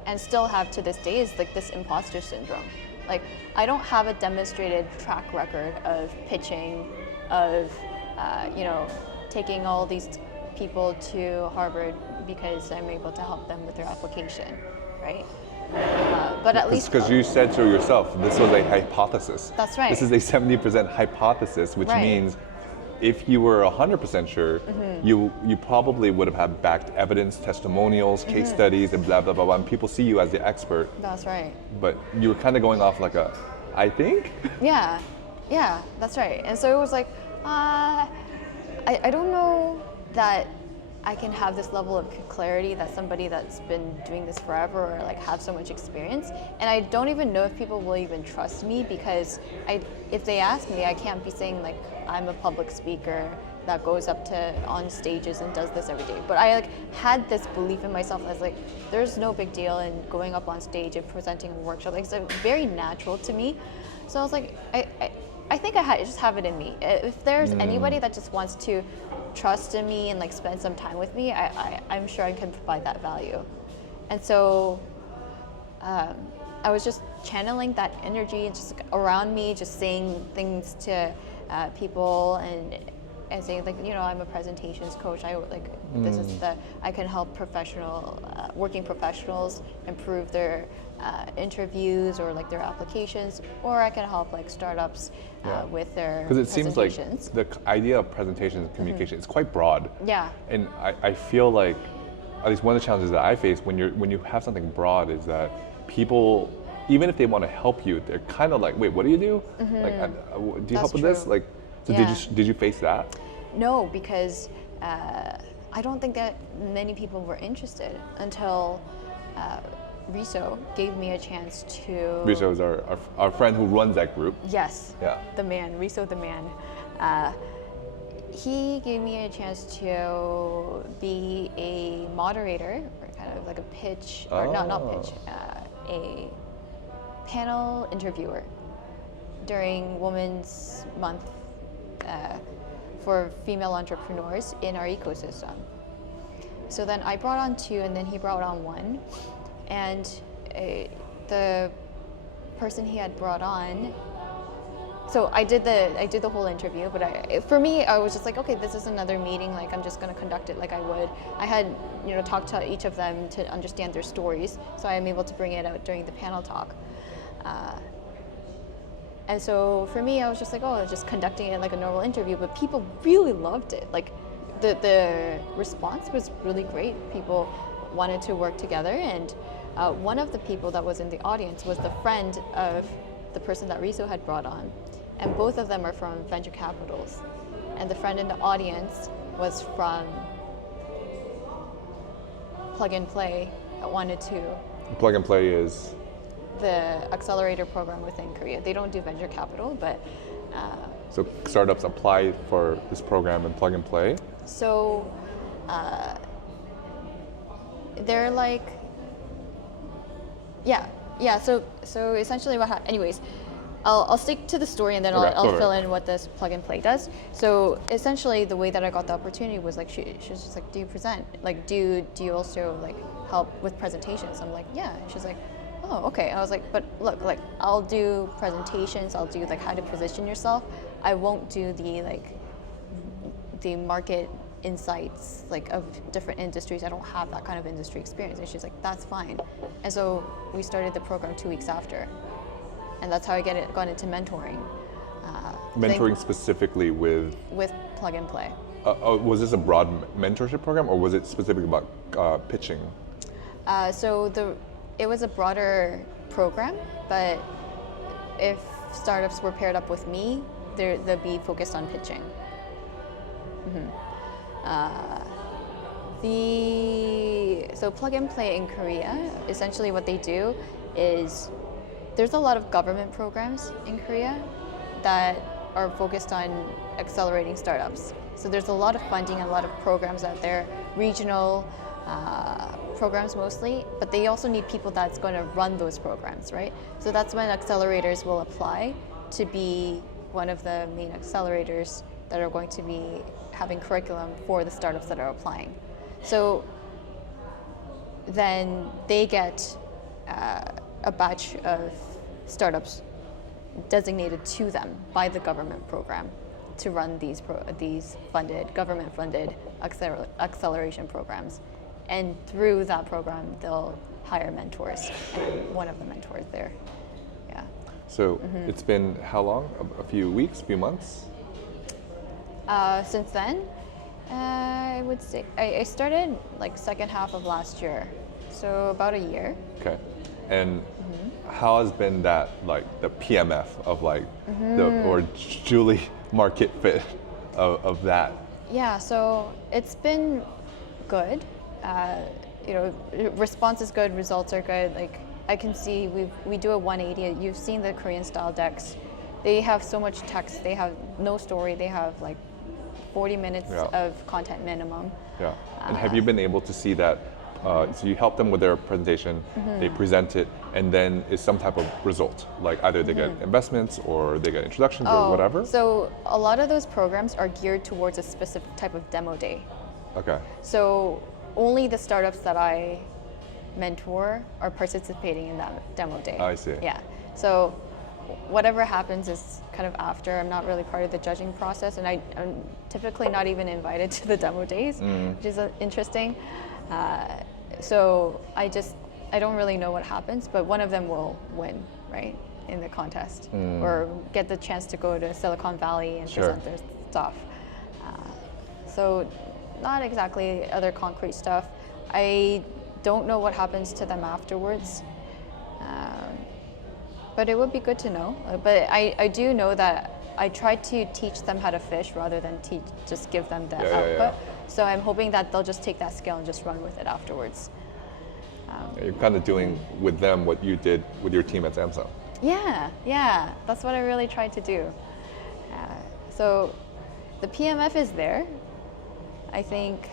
and still have to this day is like this imposter syndrome. Like, I don't have a demonstrated track record of pitching, of taking all these people to Harvard because I'm able to help them with their application, right? But at least because you said so yourself, this was a hypothesis. That's right. This is a 70% hypothesis, which means if you were 100% sure, you probably would have had backed evidence, testimonials, case studies, and blah, blah, blah, blah, and people see you as the expert. That's right. But you were kind of going off like a, I think? Yeah, that's right. And so it was like, I don't know that I can have this level of clarity that somebody that's been doing this forever or like have so much experience. And I don't even know if people will even trust me, because if they ask me, I can't be saying like I'm a public speaker that goes up to on stages and does this every day. But I like had this belief in myself as like, there's no big deal in going up on stage and presenting a workshop. Like, it's very natural to me. So I was like, I think I just have it in me. If there's anybody that just wants to trust in me and like spend some time with me, I'm sure I can provide that value. And so I was just channeling that energy just around me, just saying things to people and saying like, you know, I'm a presentations coach. This is I can help working professionals improve their interviews or like their applications, or I can help like startups with their because it seems like presentations. the idea of presentation and communication is quite broad. Yeah. And I feel like at least one of the challenges that I face when you have something broad is that people, even if they want to help you, they're kind of like, wait, what do you do? Like, do you help with this? Like, so did you face that? No, because I don't think that many people were interested until Riso gave me a chance to. Riso is our friend who runs that group. Yes. Yeah. The man, Riso the man. He gave me a chance to be a moderator, or kind of like a pitch, or not pitch, a panel interviewer during Women's Month for female entrepreneurs in our ecosystem. So then I brought on 2, and then he brought on 1, and the person he had brought on. So I did the whole interview, but for me, I was just like, okay, this is another meeting. Like, I'm just going to conduct it like I would. I had, you know, talked to each of them to understand their stories, so I am able to bring it out during the panel talk. And so for me, I was just like, oh, just conducting it like a normal interview, but people really loved it. Like, the response was really great. People wanted to work together, and one of the people that was in the audience was the friend of the person that Riso had brought on. And both of them are from venture capitals. And the friend in the audience was from Plug and Play that wanted to. Plug and Play is? The accelerator program within Korea. They don't do venture capital, but. So startups apply for this program in Plug and Play? So they're like, yeah. So essentially what happened, anyways, I'll stick to the story, and then I'll fill in what this Plug and Play does. So essentially, the way that I got the opportunity was like she was just like, "Do you present? Like, do you also like help with presentations?" I'm like, "Yeah." She's like, "Oh, okay." I was like, "But look, like I'll do presentations. I'll do like how to position yourself. I won't do the market insights like of different industries. I don't have that kind of industry experience." And she's like, "That's fine." And so we started the program 2 weeks after. And that's how I got into mentoring. Mentoring specifically with Plug and Play. Was this a broad mentorship program, or was it specifically about pitching? So it was a broader program, but if startups were paired up with me, they'll be focused on pitching. So Plug and Play in Korea, essentially what they do is there's a lot of government programs in Korea that are focused on accelerating startups. So there's a lot of funding and a lot of programs out there, regional programs mostly, but they also need people that's going to run those programs, right? So that's when accelerators will apply to be one of the main accelerators that are going to be having curriculum for the startups that are applying. So then they get a batch of startups designated to them by the government program to run these government-funded acceleration programs. And through that program, they'll hire mentors, and one of the mentors there. Yeah. So it's been how long? A few weeks, a few months? Since then, I would say I started like second half of last year, so about a year. Okay. And how has been that, like the PMF of like or Julie market fit of that? Yeah, so it's been good. Response is good, results are good. Like I can see we do a 180. You've seen the Korean style decks. They have so much text. They have no story. They have like 40 minutes of content minimum. Yeah. And have you been able to see that So you help them with their presentation, they present it, and then it's some type of result. Like either they get investments or they get introductions or whatever. So a lot of those programs are geared towards a specific type of demo day. Okay. So only the startups that I mentor are participating in that demo day. I see. Yeah. So whatever happens is kind of after. I'm not really part of the judging process, and I'm typically not even invited to the demo days, which is interesting. So I don't really know what happens, but one of them will win, right, in the contest, or get the chance to go to Silicon Valley and present their stuff. So not exactly other concrete stuff. I don't know what happens to them afterwards, but it would be good to know. But I do know that I try to teach them how to fish rather than just give them the output. So I'm hoping that they'll just take that skill and just run with it afterwards. You're kind of doing with them what you did with your team at Samsung. Yeah, that's what I really tried to do. So the PMF is there. I think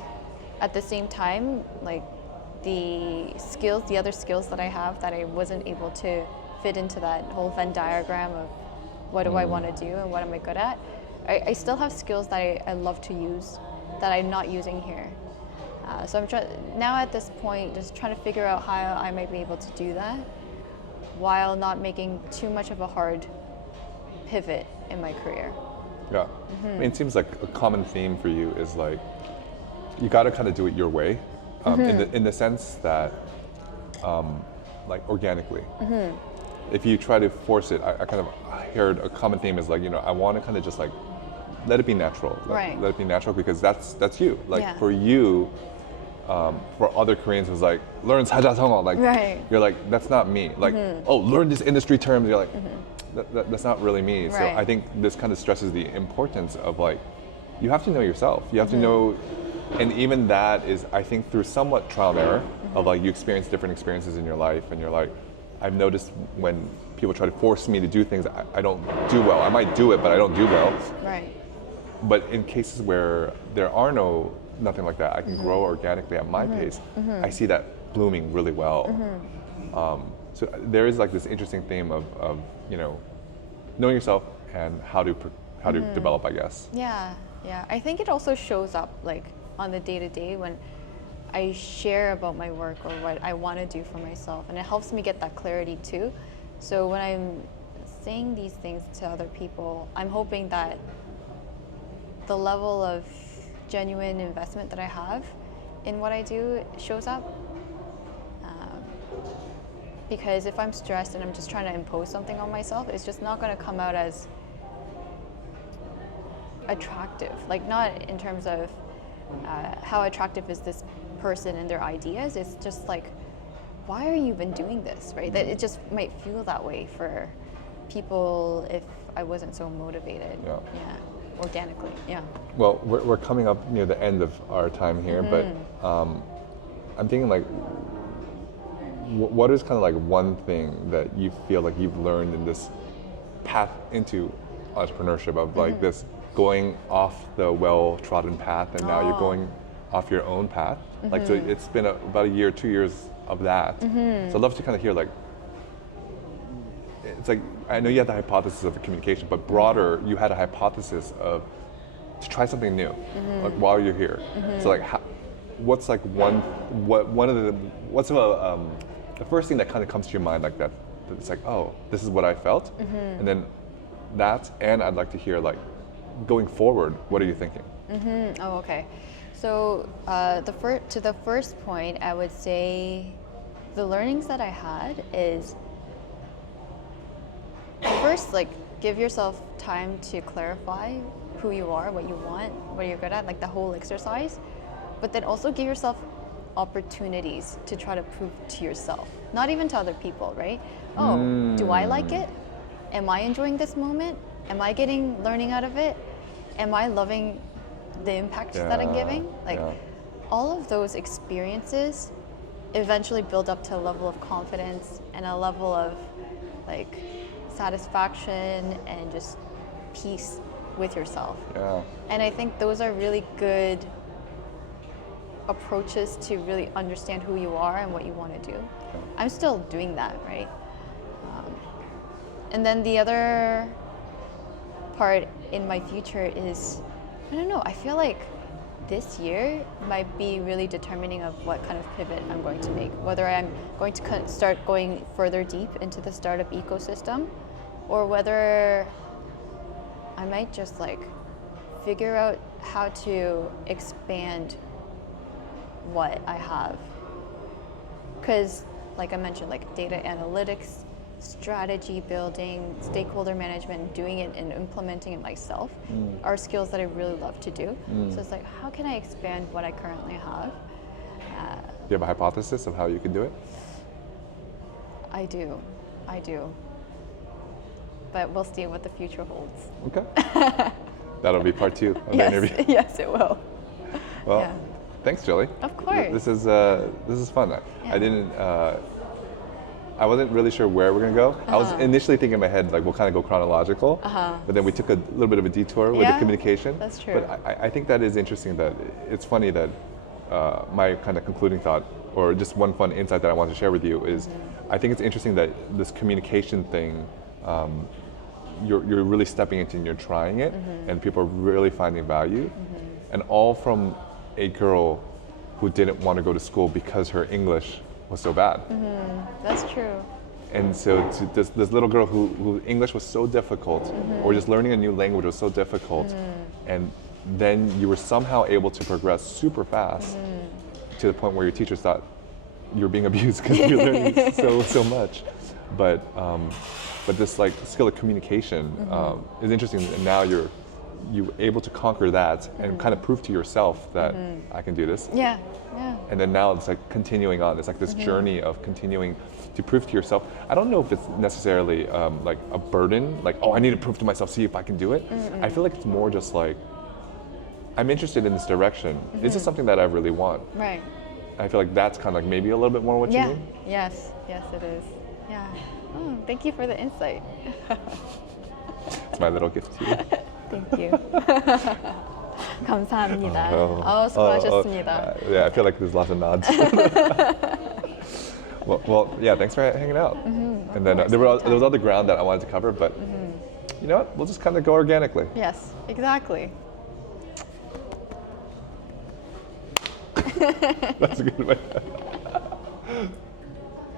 at the same time, like the other skills that I have that I wasn't able to fit into that whole Venn diagram of what do I want to do and what am I good at, I still have skills that I love to use that I'm not using here. So I'm now at this point just trying to figure out how I might be able to do that while not making too much of a hard pivot in my career. Yeah, I mean, it seems like a common theme for you is like you got to kind of do it your way, in the sense that like organically. If you try to force it, I heard a common theme is like, I want to kind of just like let it be natural. Let it be natural because that's you. Like for you, for other Koreans, it's like learn 사자성어. Like you're like that's not me. Like learn this industry terms. You're like that's not really me. So I think this kind of stresses the importance of like you have to know yourself. You have to know, and even that is I think through somewhat trial and error of like you experience different experiences in your life, and you're like, I've noticed when people try to force me to do things, I don't do well. I might do it, but I don't do well. Right. But in cases where there are nothing like that, I can grow organically at my pace. I see that blooming really well. So there is like this interesting theme of knowing yourself and how to develop, I guess. Yeah. I think it also shows up like on the day-to-day when I share about my work or what I want to do for myself, and it helps me get that clarity too. So when I'm saying these things to other people, I'm hoping that the level of genuine investment that I have in what I do shows up. Because if I'm stressed and I'm just trying to impose something on myself, it's just not going to come out as attractive. Like not in terms of how attractive is this person and their ideas. It's just like, why are you even doing this, right? That it just might feel that way for people if I wasn't so motivated. Organically. Well, we're coming up near the end of our time here, but I'm thinking like, what is kind of like one thing that you feel like you've learned in this path into entrepreneurship of like this going off the well-trodden path, and now you're going off your own path? Like, so it's been about a year, 2 years of that. So I'd love to kind of hear like, it's like, I know you had the hypothesis of the communication, but broader, you had a hypothesis of to try something new, like while you're here. So like, what's like the first thing that kind of comes to your mind like that? It's like, oh, this is what I felt, and then that, and I'd like to hear like, going forward, what are you thinking? Oh, okay. So to the first point, I would say the learnings that I had is first, like, give yourself time to clarify who you are, what you want, what you're good at, like the whole exercise. But then also give yourself opportunities to try to prove to yourself, not even to other people, right? Oh, do I like it? Am I enjoying this moment? Am I getting learning out of it? Am I loving the impact that I'm giving? Like all of those experiences eventually build up to a level of confidence and a level of like satisfaction and just peace with yourself. And I think those are really good approaches to really understand who you are and what you want to do. I'm still doing that, right? And then the other part in my future is, I don't know, I feel like this year might be really determining of what kind of pivot I'm going to make, whether I'm going to start going further deep into the startup ecosystem, or whether I might just like figure out how to expand what I have. Because like I mentioned, like data analytics, strategy building, stakeholder management, doing it and implementing it myself are skills that I really love to do. So it's like, how can I expand what I currently have? Do you have a hypothesis of how you can do it? I do. But we'll see what the future holds. Okay. That'll be part 2 of the interview. Yes, it will. Well, Yeah. thanks, Julie. Of course. This is fun. I wasn't really sure where we're gonna go. I was initially thinking in my head like we'll kind of go chronological, but then we took a little bit of a detour with the communication. That's true. But I think that is interesting. That it's funny that my kind of concluding thought, or just one fun insight that I want to share with you is, I think it's interesting that this communication thing, you're really stepping into and you're trying it, and people are really finding value, and all from a girl who didn't want to go to school because her English was so bad. That's true. And so to this little girl who English was so difficult, or just learning a new language was so difficult, and then you were somehow able to progress super fast to the point where your teachers thought you were being abused because you're learning so much. But this like skill of communication is interesting, and now you're able to conquer that and kind of prove to yourself that I can do this. Yeah. And then now it's like continuing on. It's like this journey of continuing to prove to yourself. I don't know if it's necessarily like a burden, like, oh, I need to prove to myself, see if I can do it. I feel like it's more just like, I'm interested in this direction. Is this something that I really want? Right. I feel like that's kind of like maybe a little bit more what you mean. Yes, it is. Yeah. Oh, thank you for the insight. It's my little gift to you. Thank you. 감사합니다. 수고하셨습니다. Yeah, I feel like there's lots of nods. well, yeah, thanks for hanging out. And then there was other ground that I wanted to cover, but you know what? We'll just kind of go organically. Yes, exactly. That's a good way.